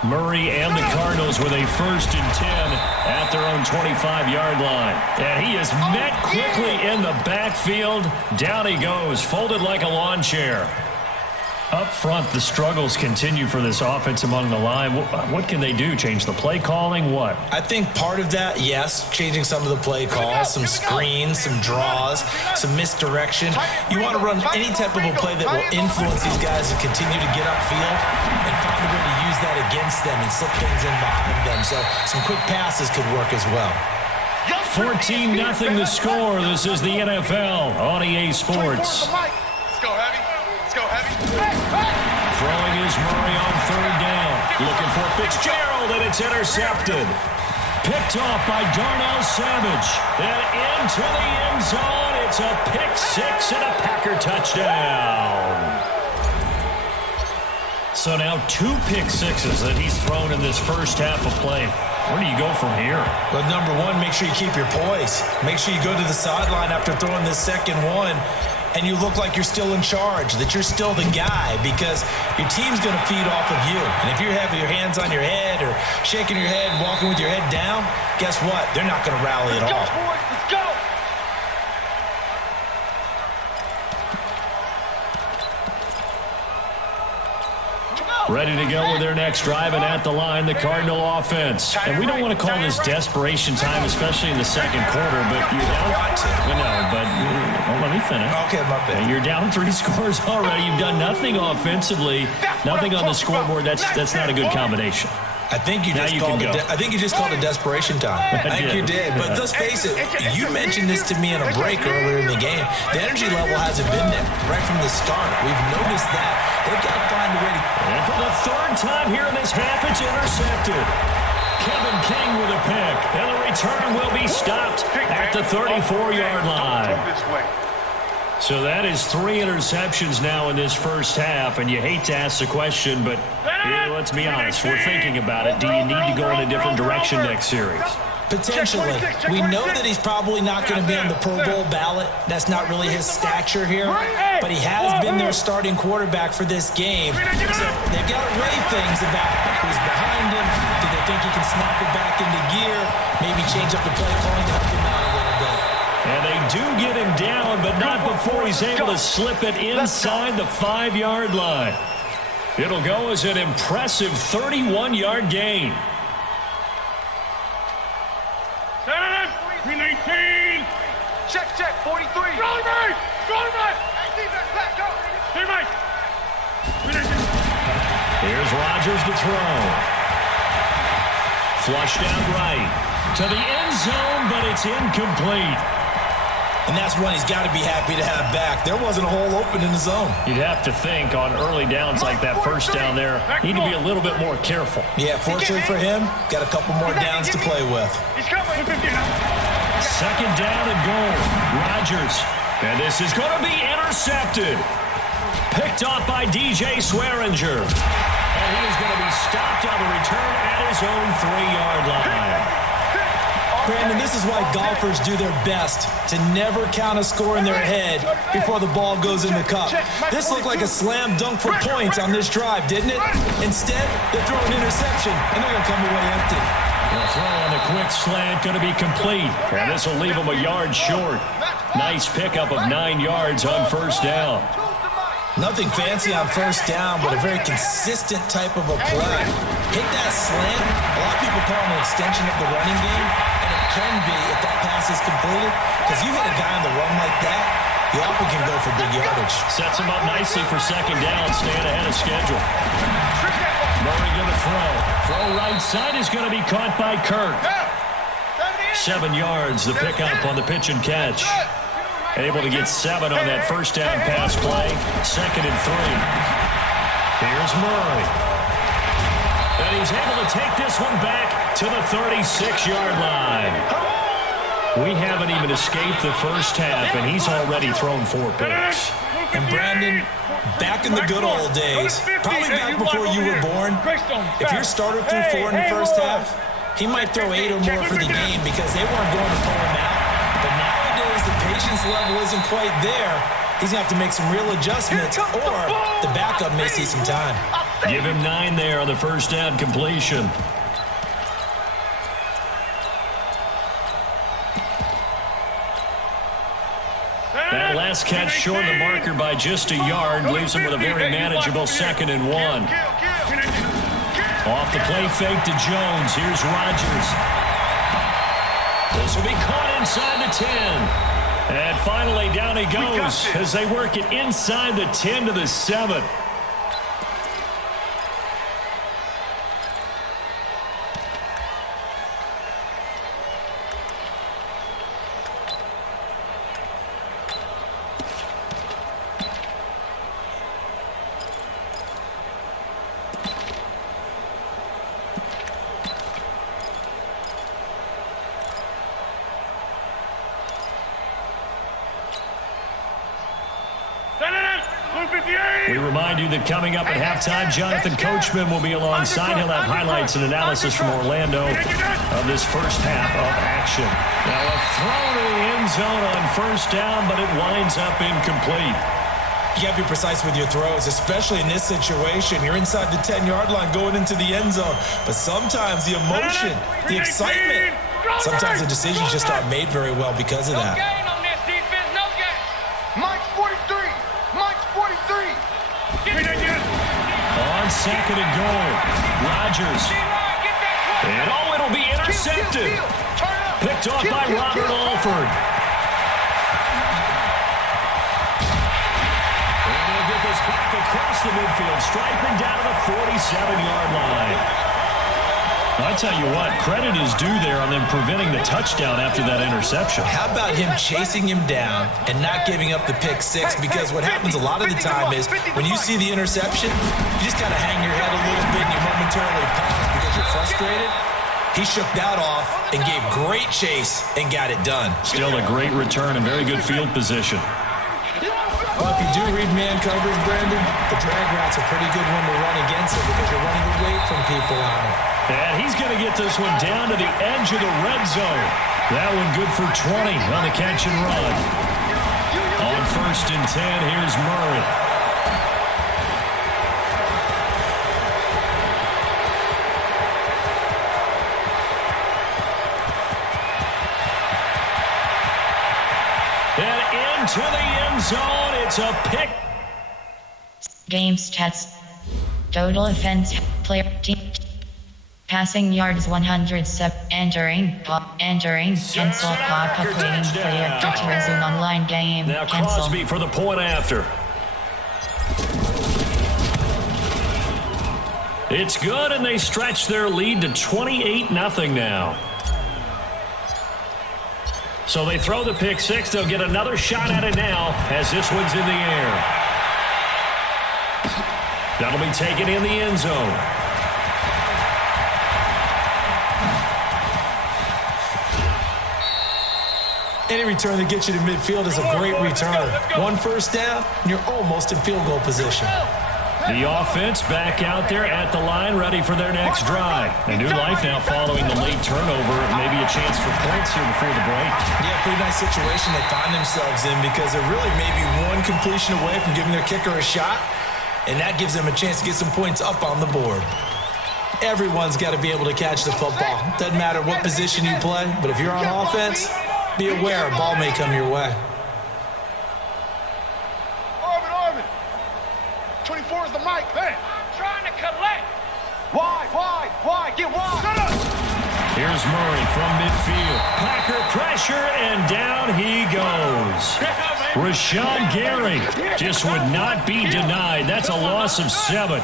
Murray and the Cardinals with a 1st and 10 at their own 25-yard line. And he is met quickly in the backfield. Down he goes, folded like a lawn chair. Up front, the struggles continue for this offense among the line. What can they do? Change the play calling? What? I think part of that, yes, changing some of the play calls, some screens, some draws, some misdirection. You want to run any type of a play that will influence these guys to continue to get upfield and find a way to use that against them and slip things in behind them. So some quick passes could work as well. 14-0 the score. This is the NFL on EA Sports. Let's go, Heavy. Throwing is Murray on 3rd down. Looking for Fitzgerald, and it's intercepted. Picked off by Darnell Savage. And into the end zone. It's a pick six and a Packer touchdown. So now 2 pick sixes that he's thrown in this first half of play. Where do you go from here? Well, number one, make sure you keep your poise. Make sure you go to the sideline after throwing this second one, and you look like you're still in charge, that you're still the guy, because your team's going to feed off of you. And if you're having your hands on your head or shaking your head and walking with your head down, guess what? They're not going to rally at all. Let's go, boys. Let's go. Ready to go with their next drive, and at the line, the Cardinal offense. And we don't want to call this desperation time, especially in the second quarter, but you're down. Let me finish. Okay, my bad. You're down 3 scores already. You've done nothing offensively, nothing on the scoreboard. That's not a good combination. I think you just called it desperation time. I think you did. But let's face it, you mentioned this to me in a break earlier in the game. The energy level hasn't been there right from the start. We've noticed that. They've got to find a way to... And for the 3rd time here in this half, it's intercepted. Kevin King with a pick. And the return will be stopped at the 34-yard line. So that is 3 interceptions now in this first half, and you hate to ask the question, but let's be honest, we're thinking about it. Do you need to go in a different direction next series? Potentially. We know that he's probably not going to be on the Pro Bowl ballot. That's not really his stature here, but he has been their starting quarterback for this game. So they've got to weigh things about who's behind him. Do they think he can snap it back into gear? Maybe change up the play calling to help him out a little bit. And they do get him down, but not before he's able to slip it inside the 5-yard line. It'll go as an impressive 31-yard gain. 319. Check, 43. Go right. Hey, defense, back up. Teammate. Here's Rodgers to throw. Flushed out right to the end zone, but it's incomplete. And that's one he's got to be happy to have back. There wasn't a hole open in the zone. You'd have to think on early downs like that first down there, need to be a little bit more careful. Yeah, fortunately for him, got a couple more downs to play with. He's coming. 2nd down and goal. Rodgers. And this is going to be intercepted. Picked off by DJ Swearinger. And he is going to be stopped on the return at his own 3-yard line. Brandon, this is why golfers do their best to never count a score in their head before the ball goes in the cup. This looked like a slam dunk for points on this drive, didn't it? Instead, they throw an interception, and they're going to come away empty. The throw on the quick slant going to be complete. And this will leave them a yard short. Nice pickup of 9 yards on first down. Nothing fancy on first down, but a very consistent type of a play. Hit that slant. A lot of people call it an extension of the running game, and it can be if that pass is completed, because you hit a guy on the run like that, you often can go for big yardage. Sets him up nicely for 2nd down, staying ahead of schedule. Murray going to throw. Throw right side is going to be caught by Kirk. 7 yards, the pickup on the pitch and catch. Able to get 7 on that first down pass play. 2nd and 3. Here's Murray. And he's able to take this one back to the 36-yard line. We haven't even escaped the first half, and he's already thrown 4 picks. And Brandon, back in the good old days, probably back before you were born, if your starter threw 4 in the first half, he might throw 8 or more for the game because they weren't going to pull him out. But nowadays, the patience level isn't quite there. He's going to have to make some real adjustments, or the backup may see some time. Give him 9 there on the first down completion. That last catch short of the marker by just a yard leaves him with a very manageable 2nd and 1. Off the play fake to Jones. Here's Rodgers. This will be caught inside the 10. And finally down he goes as they work it inside the 10 to the 7. We remind you that coming up at halftime, Jonathan Coachman will be alongside. He'll have highlights and analysis from Orlando of this first half of action. Now a throw to the end zone on first down, but it winds up incomplete. You got to be precise with your throws, especially in this situation. You're inside the 10-yard line going into the end zone. But sometimes the emotion, the excitement, sometimes the decisions just aren't made very well because of that. No gain on this defense, no gain. Mike's 43. Mike's 43. On second and goal, Rodgers. And it'll be intercepted. Picked off by Robert Alford. Back across the midfield, striping down to the 47-yard line. I tell you what, credit is due there on them preventing the touchdown after that interception. How about him chasing him down and not giving up the pick six? Because what happens a lot of the time is when you see the interception, you just kind of hang your head a little bit and you momentarily pause because you're frustrated. He shook that off and gave great chase and got it done. Still a great return and very good field position. Well, if you do read man coverage, Brandon, the drag route's a pretty good one to run against it because you're running away from people on it. And he's going to get this one down to the edge of the red zone. That one good for 20 on the catch and run. On first and 10, here's Murray. And into the end zone. It's a pick. Game stats. Total offense. Player team. Passing yards 107. Entering. Cancel. Pop-up waiting for your to resume online game. Now Cancel. Crosby for the point after. It's good, and they stretch their lead to 28-0 now. So they throw the pick six. They'll get another shot at it now as this one's in the air. That'll be taken in the end zone. Any return that gets you to midfield is a great return. One first down, and you're almost in field goal position. The offense back out there at the line, ready for their next drive. A new life now following the late turnover. Maybe a chance for points here before the break. Yeah, pretty nice situation they find themselves in because they're really maybe one completion away from giving their kicker a shot, and that gives them a chance to get some points up on the board. Everyone's got to be able to catch the football. Doesn't matter what position you play, but if you're on offense, be aware a ball may come your way. 24 is the mic. Hey. Trying to collect. Wide. Get wide. Here's Murray from midfield. Packer pressure, and down he goes. Rashawn Gary just would not be denied. That's a loss of 7.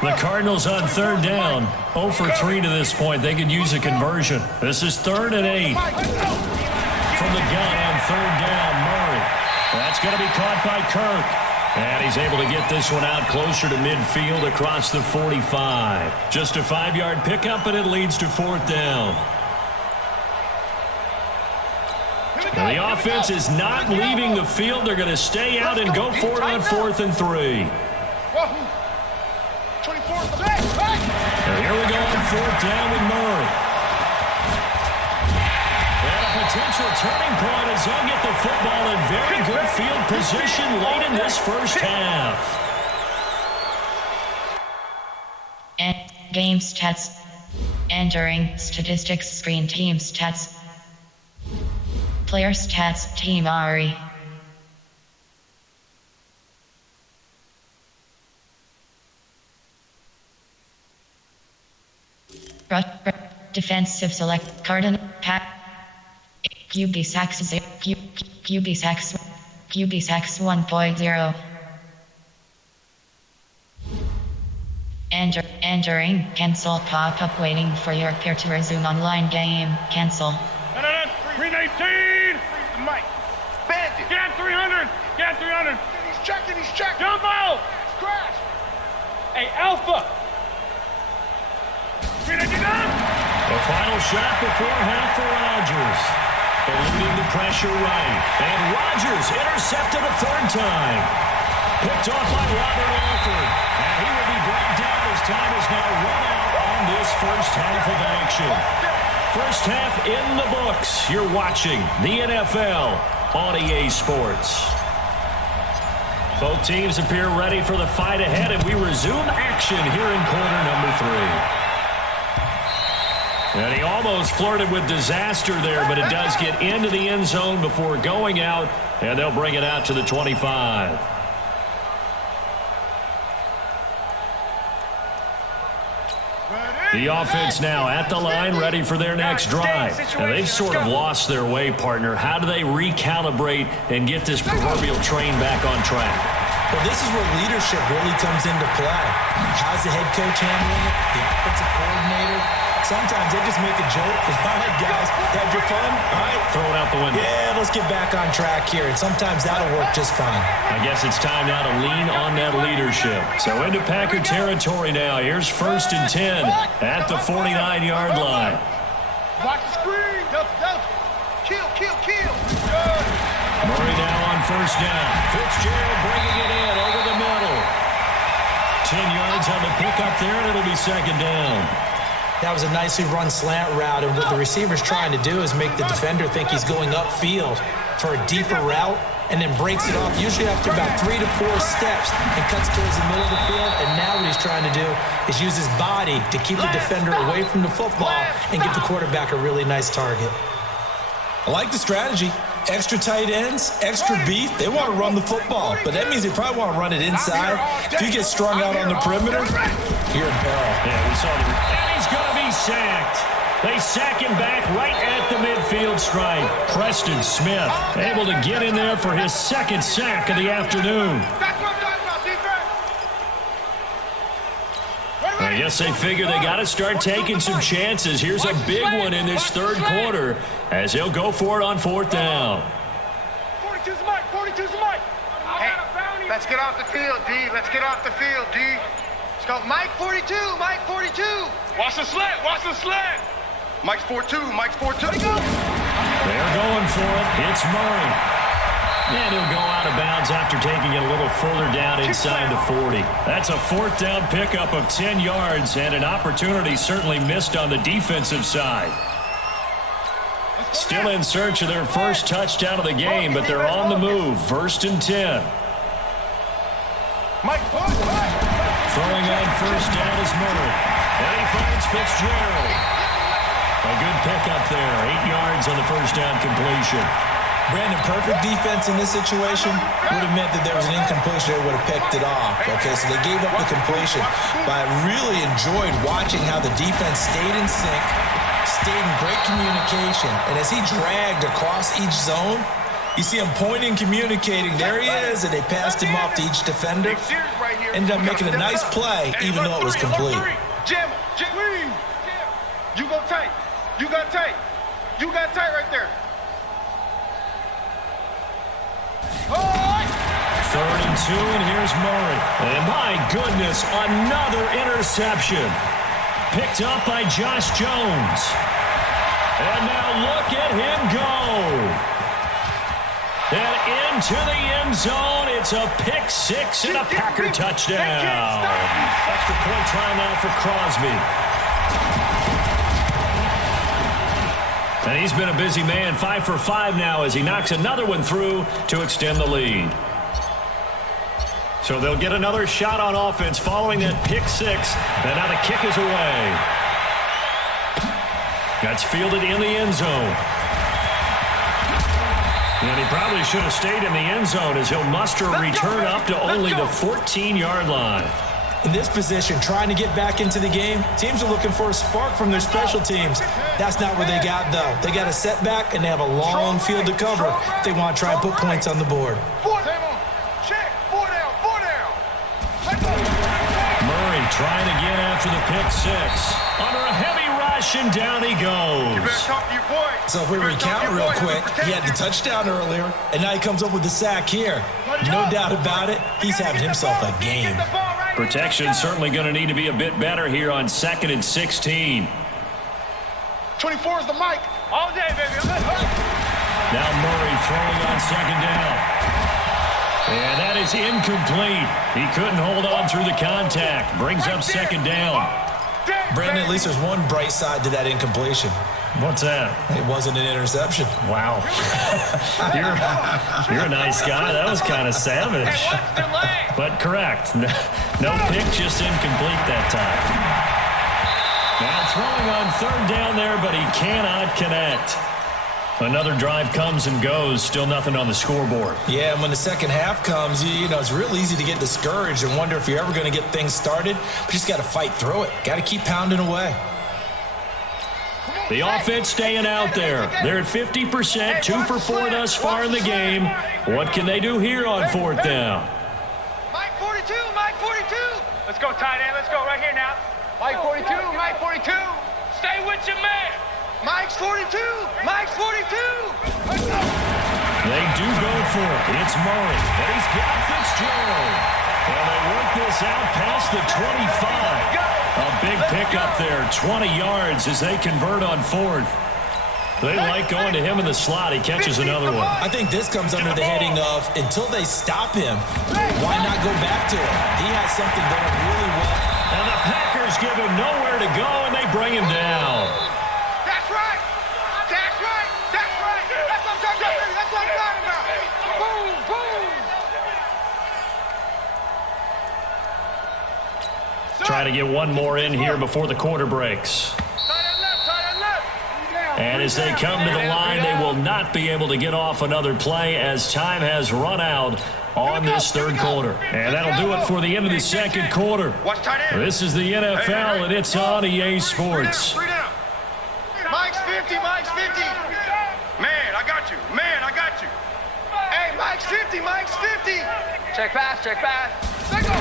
The Cardinals on third down. 0 for 3 to this point. They could use a conversion. This is 3rd and 8. From the gun on third down, Murray. That's going to be caught by Kirk. And he's able to get this one out closer to midfield across the 45. Just a 5-yard pickup, and it leads to 4th down. Now the offense is not leaving the field. They're going to stay out and go for it on 4th and 3. And here we go on 4th down with Murray. Potential turning point as they'll get the football in very good field position late in this first half. And game stats. Entering statistics screen team stats. Player stats team Ari. Defensive select Cardinal Pat. QB sacks 1.0. Entering cancel pop-up waiting for your peer to resume online game. Cancel. 319. Mike. Bandit. Get 300. Get 300. He's checking. Jumbo. Crash. Hey, Alpha. 399. The final shot before half for Rodgers. Eluding the pressure right. And Rodgers intercepted a 3rd time. Picked off by Robert Alford. And he will be brought down as time is now run out on this first half of action. First half in the books. You're watching the NFL on EA Sports. Both teams appear ready for the fight ahead, and we resume action here in quarter number 3. And he almost flirted with disaster there, but it does get into the end zone before going out, and they'll bring it out to the 25. The offense now at the line, ready for their next drive. And they've sort of lost their way, partner. How do they recalibrate and get this proverbial train back on track? Well, this is where leadership really comes into play. How's the head coach handling it? The offensive coordinator? Sometimes they just make a joke. All right, guys, had your fun? All right. Throw it out the window. Yeah, let's get back on track here. And sometimes that'll work just fine. I guess it's time now to lean on that leadership. So into Packer territory now. Here's 1st and 10 at the 49-yard line. Watch the screen. Kill. Murray now on 1st down. Fitzgerald bringing it in over the middle. 10 yards on the pickup there, and it'll be 2nd down. That was a nicely run slant route, and what the receiver's trying to do is make the defender think he's going upfield for a deeper route, and then breaks it off, usually after about 3 to 4 steps, and cuts towards the middle of the field. And now what he's trying to do is use his body to keep the defender away from the football and give the quarterback a really nice target. I like the strategy. Extra tight ends, extra beef. They want to run the football, but that means they probably want to run it inside. If you get strung out on the perimeter, you're in peril. Yeah, we saw the... And he's going to be sacked. They sack him back right at the midfield stripe. Preston Smith able to get in there for his 2nd sack of the afternoon. I guess they figure they got to start taking some chances. Here's a big one in this 3rd quarter as he'll go for it on 4th down. 42's the mic. Hey, let's get off the field, D. Let's get off the field, D. Let's go. Mike 42. Watch the slant. Mike's 4-2. They're going for it. It's Murray. And he'll go out of bounds after taking it a little further down inside the 40. That's a 4th down pickup of 10 yards and an opportunity certainly missed on the defensive side. Still in search of their first touchdown of the game, but they're on the move. 1st and 10. Throwing on 1st down is Murray. And he finds Fitzgerald. A good pickup there. 8 yards on the 1st down completion. Brandon, perfect defense in this situation would have meant that there was an incompletion that would have picked it off. Okay, so they gave up the completion. But I really enjoyed watching how the defense stayed in sync, stayed in great communication. And as he dragged across each zone, you see him pointing, communicating. There he is, and they passed him off to each defender. Ended up making a nice play, even though it was complete. Jim. You go tight. You got tight right there. 3rd and 2, and here's Murray. And my goodness, another interception. Picked up by Josh Jones. And now look at him go. And into the end zone. It's a pick 6 and a Packer touchdown. Extra point try now for Crosby. And he's been a busy man, 5 for 5 now as he knocks another one through to extend the lead. So they'll get another shot on offense following that pick 6. And now the kick is away. That's fielded in the end zone. And he probably should have stayed in the end zone as he'll muster a return up to only the 14-yard line. In this position, trying to get back into the game, teams are looking for a spark from their special teams. That's not what they got, though. They got a setback, and they have a long field to cover if they want to try and put points on the board. Murray trying again after the pick 6. Under a heavy rush, and down he goes. So if we recount real quick, he had the touchdown earlier, and now he comes up with the sack here. No doubt about it, he's having himself a game. Protection certainly going to need to be a bit better here on 2nd and 16. 24 is the mic. All day, baby. Now Murray throwing on 2nd down. And that is incomplete. He couldn't hold on through the contact. Brings up second down. Brandon, at least there's one bright side to that incompletion. What's that? It wasn't an interception. Wow. you're a nice guy. That was kind of savage. But correct. No pick, just incomplete that time. Now throwing on third down there, but he cannot connect. Another drive comes and goes, still nothing on the scoreboard. Yeah, and when the second half comes, you know, it's real easy to get discouraged and wonder if you're ever going to get things started. But you just got to fight through it. Got to keep pounding away. The offense staying out there. They're at 50%, 2 for 4 thus far in the game. What can they do here on fourth down? Mike 42, Mike 42. Let's go, tight end. Let's go right here now. Mike 42, Mike 42. Stay with your man. Mike's 42, Mike's 42. Let's go. They do go for it. It's Murray, and he's got Fitzgerald. And they work this out past the 25. A big pickup there, 20 yards as they convert on fourth. They like going to him in the slot. He catches another one. I think this comes under the heading of until they stop him, why not go back to him? He has something going really well. And the Packers give him nowhere to go, and they bring him down. That's right. That's right. That's right. That's what I'm talking about. That's what I'm talking about. Boom, boom. Try to get one more in here before the quarter breaks. And as they come to the line, they will not be able to get off another play as time has run out on this third quarter. And that'll do it for the end of the second quarter. This is the NFL, and it's on EA Sports. Mike's 50, Mike's 50. Man, I got you. Man, I got you. Hey, Mike's 50, Mike's 50. Check pass, check pass. Let's go.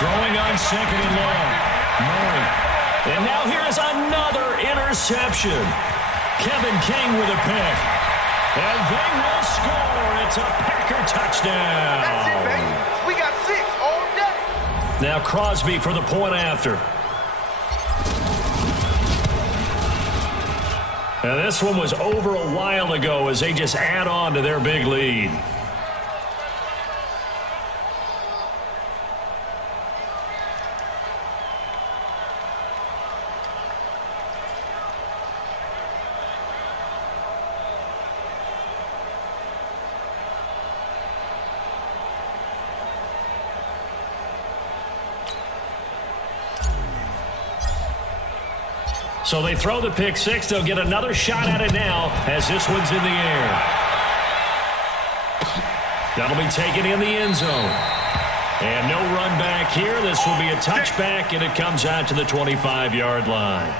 Throwing on second and long. Murray. And now here is another interception. Kevin King with a pick. And they will score. It's a Packer touchdown. That's it, baby. We got 6 all day. Now Crosby for the point after. Now this one was over a while ago as they just add on to their big lead. So they throw the pick six. They'll get another shot at it now as this one's in the air. That'll be taken in the end zone. And no run back here. This will be a touchback, and it comes out to the 25-yard line.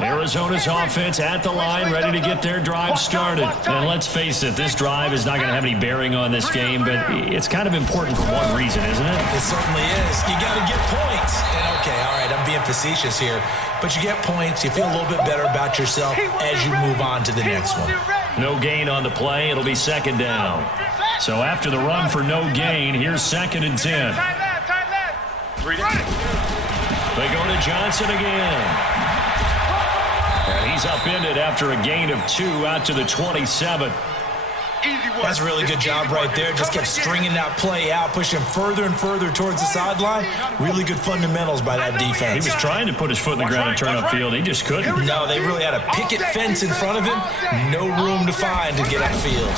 Arizona's offense at the line, ready to get their drive started. And let's face it, this drive is not going to have any bearing on this game, but it's kind of important for one reason, isn't it? It certainly is. You got to get points. And okay, all right, I'm being facetious here, but you get points, you feel a little bit better about yourself as you move on to the next one. No gain on the play. It'll be second down. So after the run for no gain, here's second and 10. They go to Johnson again. And he's upended after a gain of 2 out to the 27. That's a really good job right there. Just kept stringing that play out, pushing further and further towards the sideline. Really good fundamentals by that defense. He was trying to put his foot in the ground and turn upfield. He just couldn't. No, they really had a picket fence in front of him. No room to find to get upfield.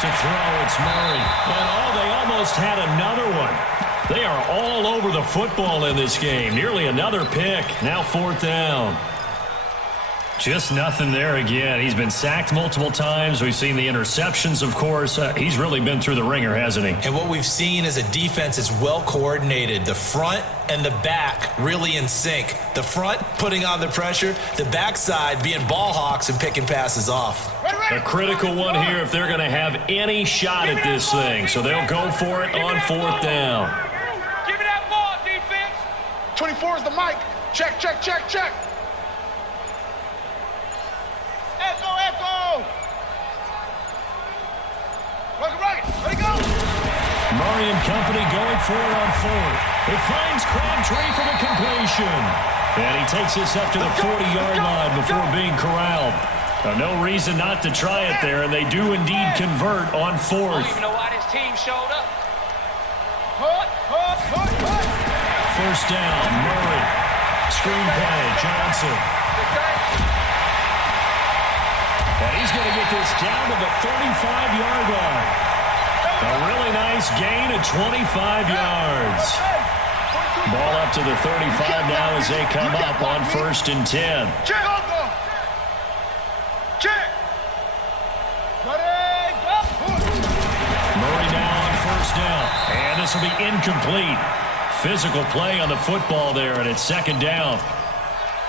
To throw, it's Murray. And they almost had another one. They are all over the football in this game. Nearly another pick. Now fourth down. Just nothing there again. He's been sacked multiple times. We've seen the interceptions, of course. He's really been through the ringer, hasn't he? And what we've seen is a defense is well coordinated. The front and the back really in sync. The front putting on the pressure, the backside being ball hawks and picking passes off. A critical one here if they're going to have any shot at this thing. So they'll go for it on 4th down. Give me that ball, defense. 24 is the mic. Check, check, check, check. Echo, echo. Right, ready, go. Murray and company going for it on 4th. It finds Crabtree for the completion. And he takes this up to the 40-yard line before being corralled. No reason not to try it there, and they do indeed convert on 4th. I don't even know why this team showed up. 1st down, Murray. Screen play, Johnson. And he's going to get this down to the 35-yard line. A really nice gain of 25 yards. Ball up to the 35 now as they come up on 1st and 10. Check. Murray now on 1st down. And this will be incomplete. Physical play on the football there, and it's 2nd down.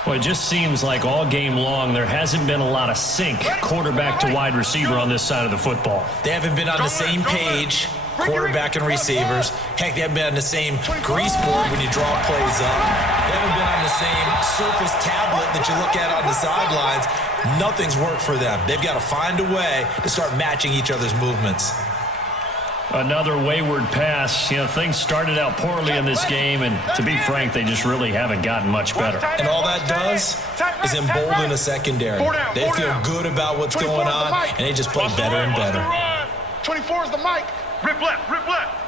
Well, it just seems like all game long there hasn't been a lot of sync quarterback to wide receiver on this side of the football. They haven't been on the same page, quarterback and receivers. Heck, they haven't been on the same grease board when you draw plays up. They haven't been on the same Surface tablet that you look at on the sidelines. Nothing's worked for them. They've got to find a way to start matching each other's movements. Another wayward pass. You know, things started out poorly in this game, and to be frank, they just really haven't gotten much better. And all that does is embolden a secondary. They feel good about what's going on, and they just play better and better. 24 is the mic. Rip left, rip left.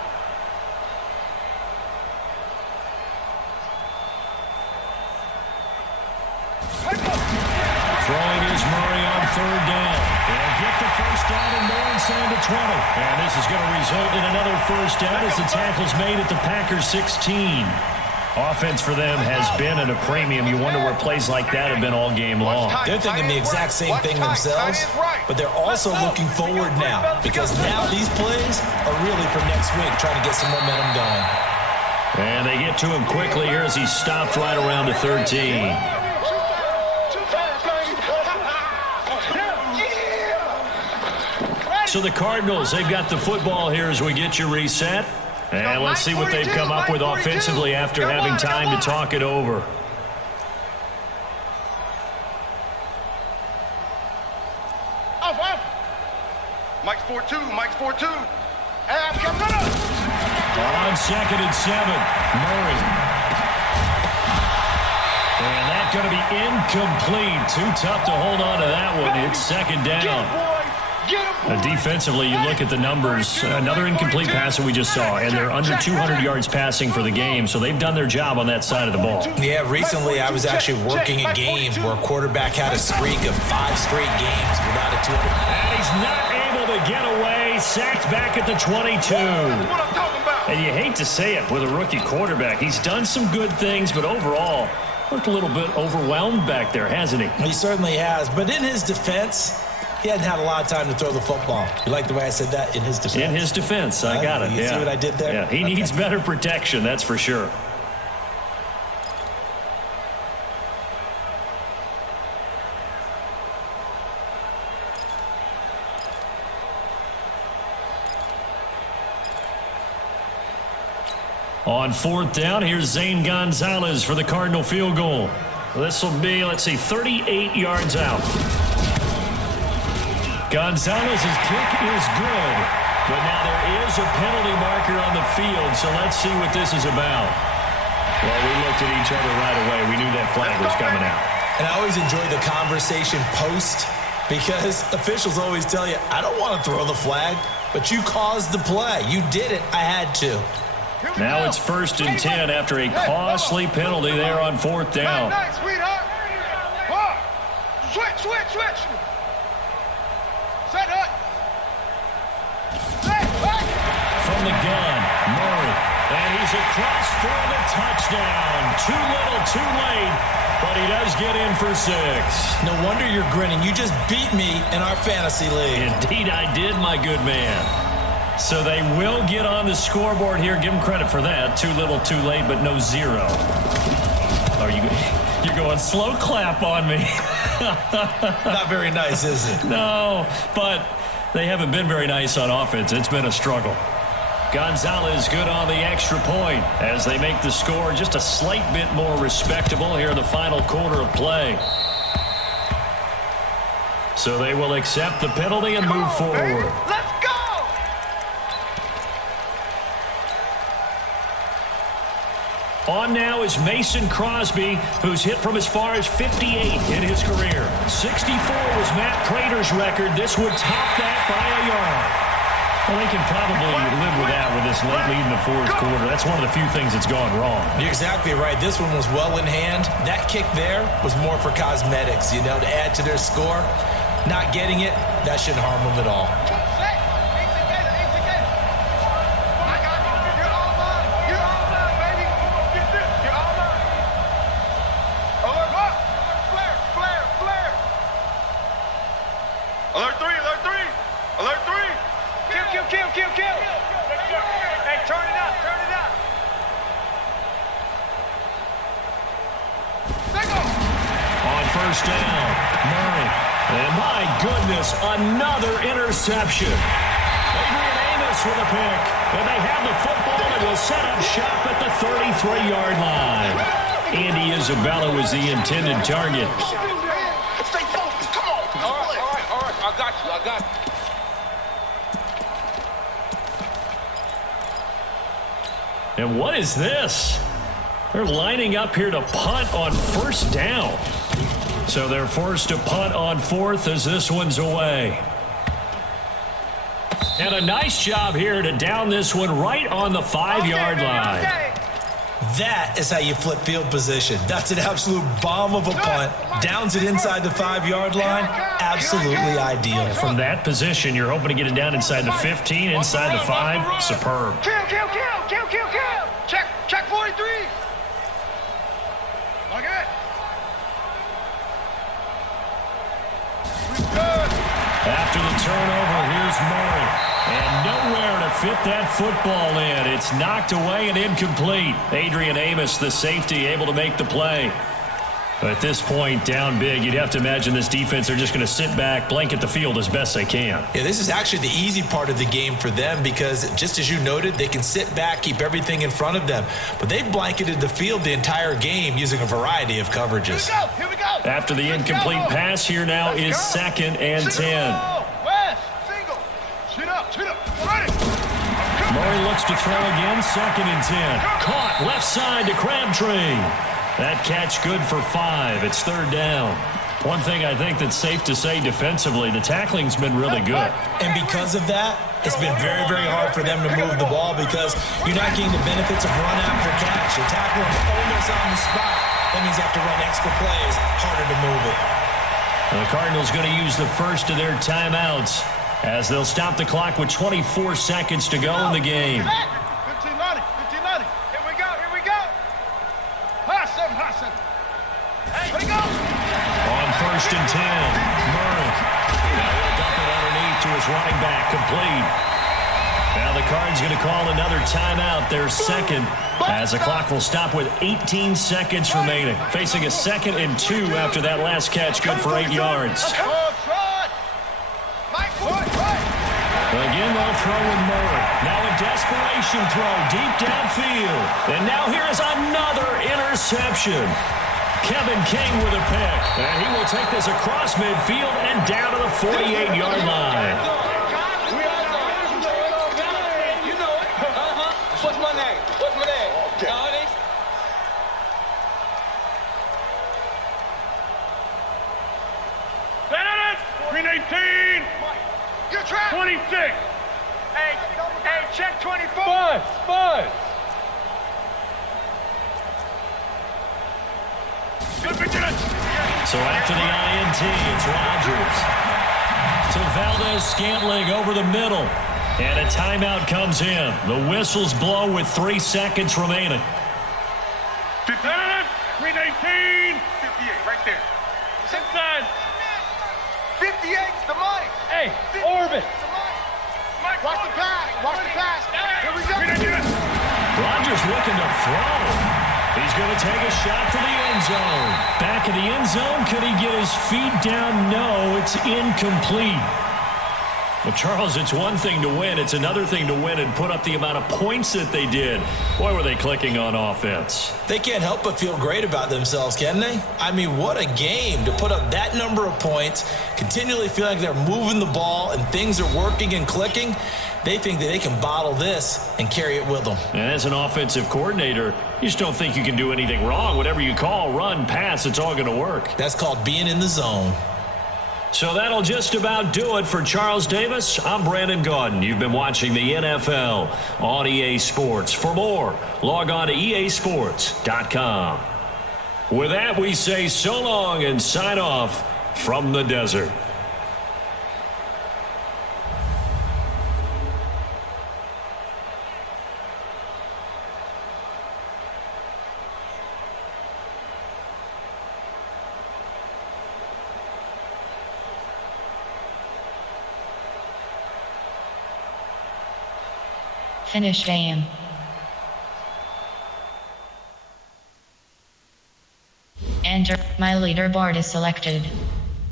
Throwing is Murray on 3rd down. They'll get the 1st down and more inside the 20. And this is going to result in another 1st down as the tackle's made at the Packers 16. Offense for them has been at a premium. You wonder where plays like that have been all game long. They're thinking the exact same thing themselves, but they're also looking forward now because now these plays are really for next week, trying to get some momentum going. And they get to him quickly here as he's stopped right around the 13. So the Cardinals, they've got the football here as we get you reset. And let's see what they've come up with offensively after having time to talk it over. Off. Mike's 4-2, Mike's 4-2. On 2nd and 7, Murray. And that's going to be incomplete. Too tough to hold on to that one. It's 2nd down. Defensively, you look at the numbers. Another incomplete pass that we just saw, and they're under 200 yards passing for the game, so they've done their job on that side of the ball. Yeah, recently I was actually working a game where a quarterback had a streak of 5 straight games without a 200. And he's not able to get away. Sacked back at the 22. And you hate to say it with a rookie quarterback. He's done some good things, but overall, looked a little bit overwhelmed back there, hasn't he? He certainly has, but in his defense, he hadn't had a lot of time to throw the football. You like the way I said that? In his defense. In his defense. I got it. You see what I did there? Yeah, he needs better protection, that's for sure. On 4th down, here's Zane Gonzalez for the Cardinal field goal. This will be, 38 yards out. Gonzalez's kick is good, but now there is a penalty marker on the field, so let's see what this is about. Well, we looked at each other right away. We knew that flag was coming out. And I always enjoy the conversation post because officials always tell you, I don't want to throw the flag, but you caused the play. You did it. I had to. Now it's 1st and 10 after a costly penalty there on 4th down. Nice, sweetheart. Switch. Set up. From the gun, Murray. And he's goes across for the touchdown. Too little, too late, but he does get in for 6. No wonder you're grinning. You just beat me in our fantasy league. Indeed I did, my good man. So they will get on the scoreboard here. Give them credit for that. Too little, too late, but no 0. You're going slow clap on me. Not very nice, is it? No, but they haven't been very nice on offense. It's been a struggle. Gonzalez good on the extra point as they make the score just a slight bit more respectable here in the final quarter of play. So they will accept the penalty and move forward. Baby. Let's go! On now is Mason Crosby, who's hit from as far as 58 in his career. 64 was Matt Prater's record. This would top that by a yard. Well, they can probably live with that with this late lead in the fourth quarter. That's one of the few things that's gone wrong. You're exactly right. This one was well in hand. That kick there was more for cosmetics, to add to their score. Not getting it, that shouldn't harm them at all. Kill. Hey, turn it up. On first down, Murray. And my goodness, another interception. Adrian Amos with a pick. And they have the football and will set up shop at the 33-yard line. Andy Isabella was the intended target. Stay focused. Come on. All right. I got you. And what is this? They're lining up here to punt on first down. So they're forced to punt on fourth as this one's away. And a nice job here to down this one right on the 5-yard line. That is how you flip field position. That's an absolute bomb of a punt. Downs it inside the 5-yard line. Absolutely ideal. From that position, you're hoping to get it down inside the 15, inside the 5. Superb. Kill. Check 43. Look at it. After the turnover, here's Murray. And nowhere to fit that football in. It's knocked away and incomplete. Adrian Amos, the safety, able to make the play. But at this point, down big, you'd have to imagine this defense, they're just going to sit back, blanket the field as best they can. Yeah, this is actually the easy part of the game for them because, just as you noted, they can sit back, keep everything in front of them. But they've blanketed the field the entire game using a variety of coverages. Here we go. After the incomplete pass, here now is 2nd and 10. West, single. Chin up. Ready. Murray looks to throw again, 2nd and 10. Caught left side to Crabtree. That catch good for 5. It's 3rd down. One thing I think that's safe to say defensively, the tackling's been really good. And because of that, it's been very, very hard for them to move the ball because you're not getting the benefits of run after catch. Your tackler is almost on the spot. That means you have to run extra plays, harder to move it. The Cardinals going to use the first of their timeouts as they'll stop the clock with 24 seconds to go in the game. 15-90. Here we go. High seven. Hey, here we go. On 1st and 10, Murray. Now he'll dump it underneath to his running back, complete. Now the Cards going to call another timeout, their 2nd, as the clock will stop with 18 seconds remaining. Facing a 2nd and 2 after that last catch, good for 8 yards. Again, they'll throw in Murray. Now a desperation throw deep downfield. And now here is another interception. Kevin King with a pick. And he will take this across midfield and down to the 48-yard line. You know it. What's my name? Okay. 18. You're trapped. 26. Hey, check 24. Five. So after the INT, it's Rodgers. To Valdez-Scantling over the middle. And a timeout comes in. The whistles blow with 3 seconds remaining. 319. 58, right there. Inside. 58's the money. Hey, orbit. Mike, watch the pass. Watch the pass. Here we go. Rodgers looking to throw. He's going to take a shot for the end zone. Back in the end zone. Could he get his feet down? No, it's incomplete. Well, Charles, it's one thing to win. It's another thing to win and put up the amount of points that they did. Boy, were they clicking on offense. They can't help but feel great about themselves, can they? I mean, what a game to put up that number of points, continually feel like they're moving the ball and things are working and clicking. They think that they can bottle this and carry it with them. And as an offensive coordinator, you just don't think you can do anything wrong. Whatever you call, run, pass, it's all going to work. That's called being in the zone. So that'll just about do it for Charles Davis. I'm Brandon Gaudin. You've been watching the NFL on EA Sports. For more, log on to easports.com. With that, we say so long and sign off from the desert. Finish game. Enter. My leaderboard is selected.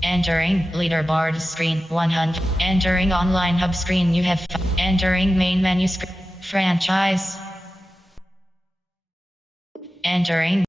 Entering leaderboard screen 100. Entering online hub screen you have. Entering main menu screen. Franchise. Entering.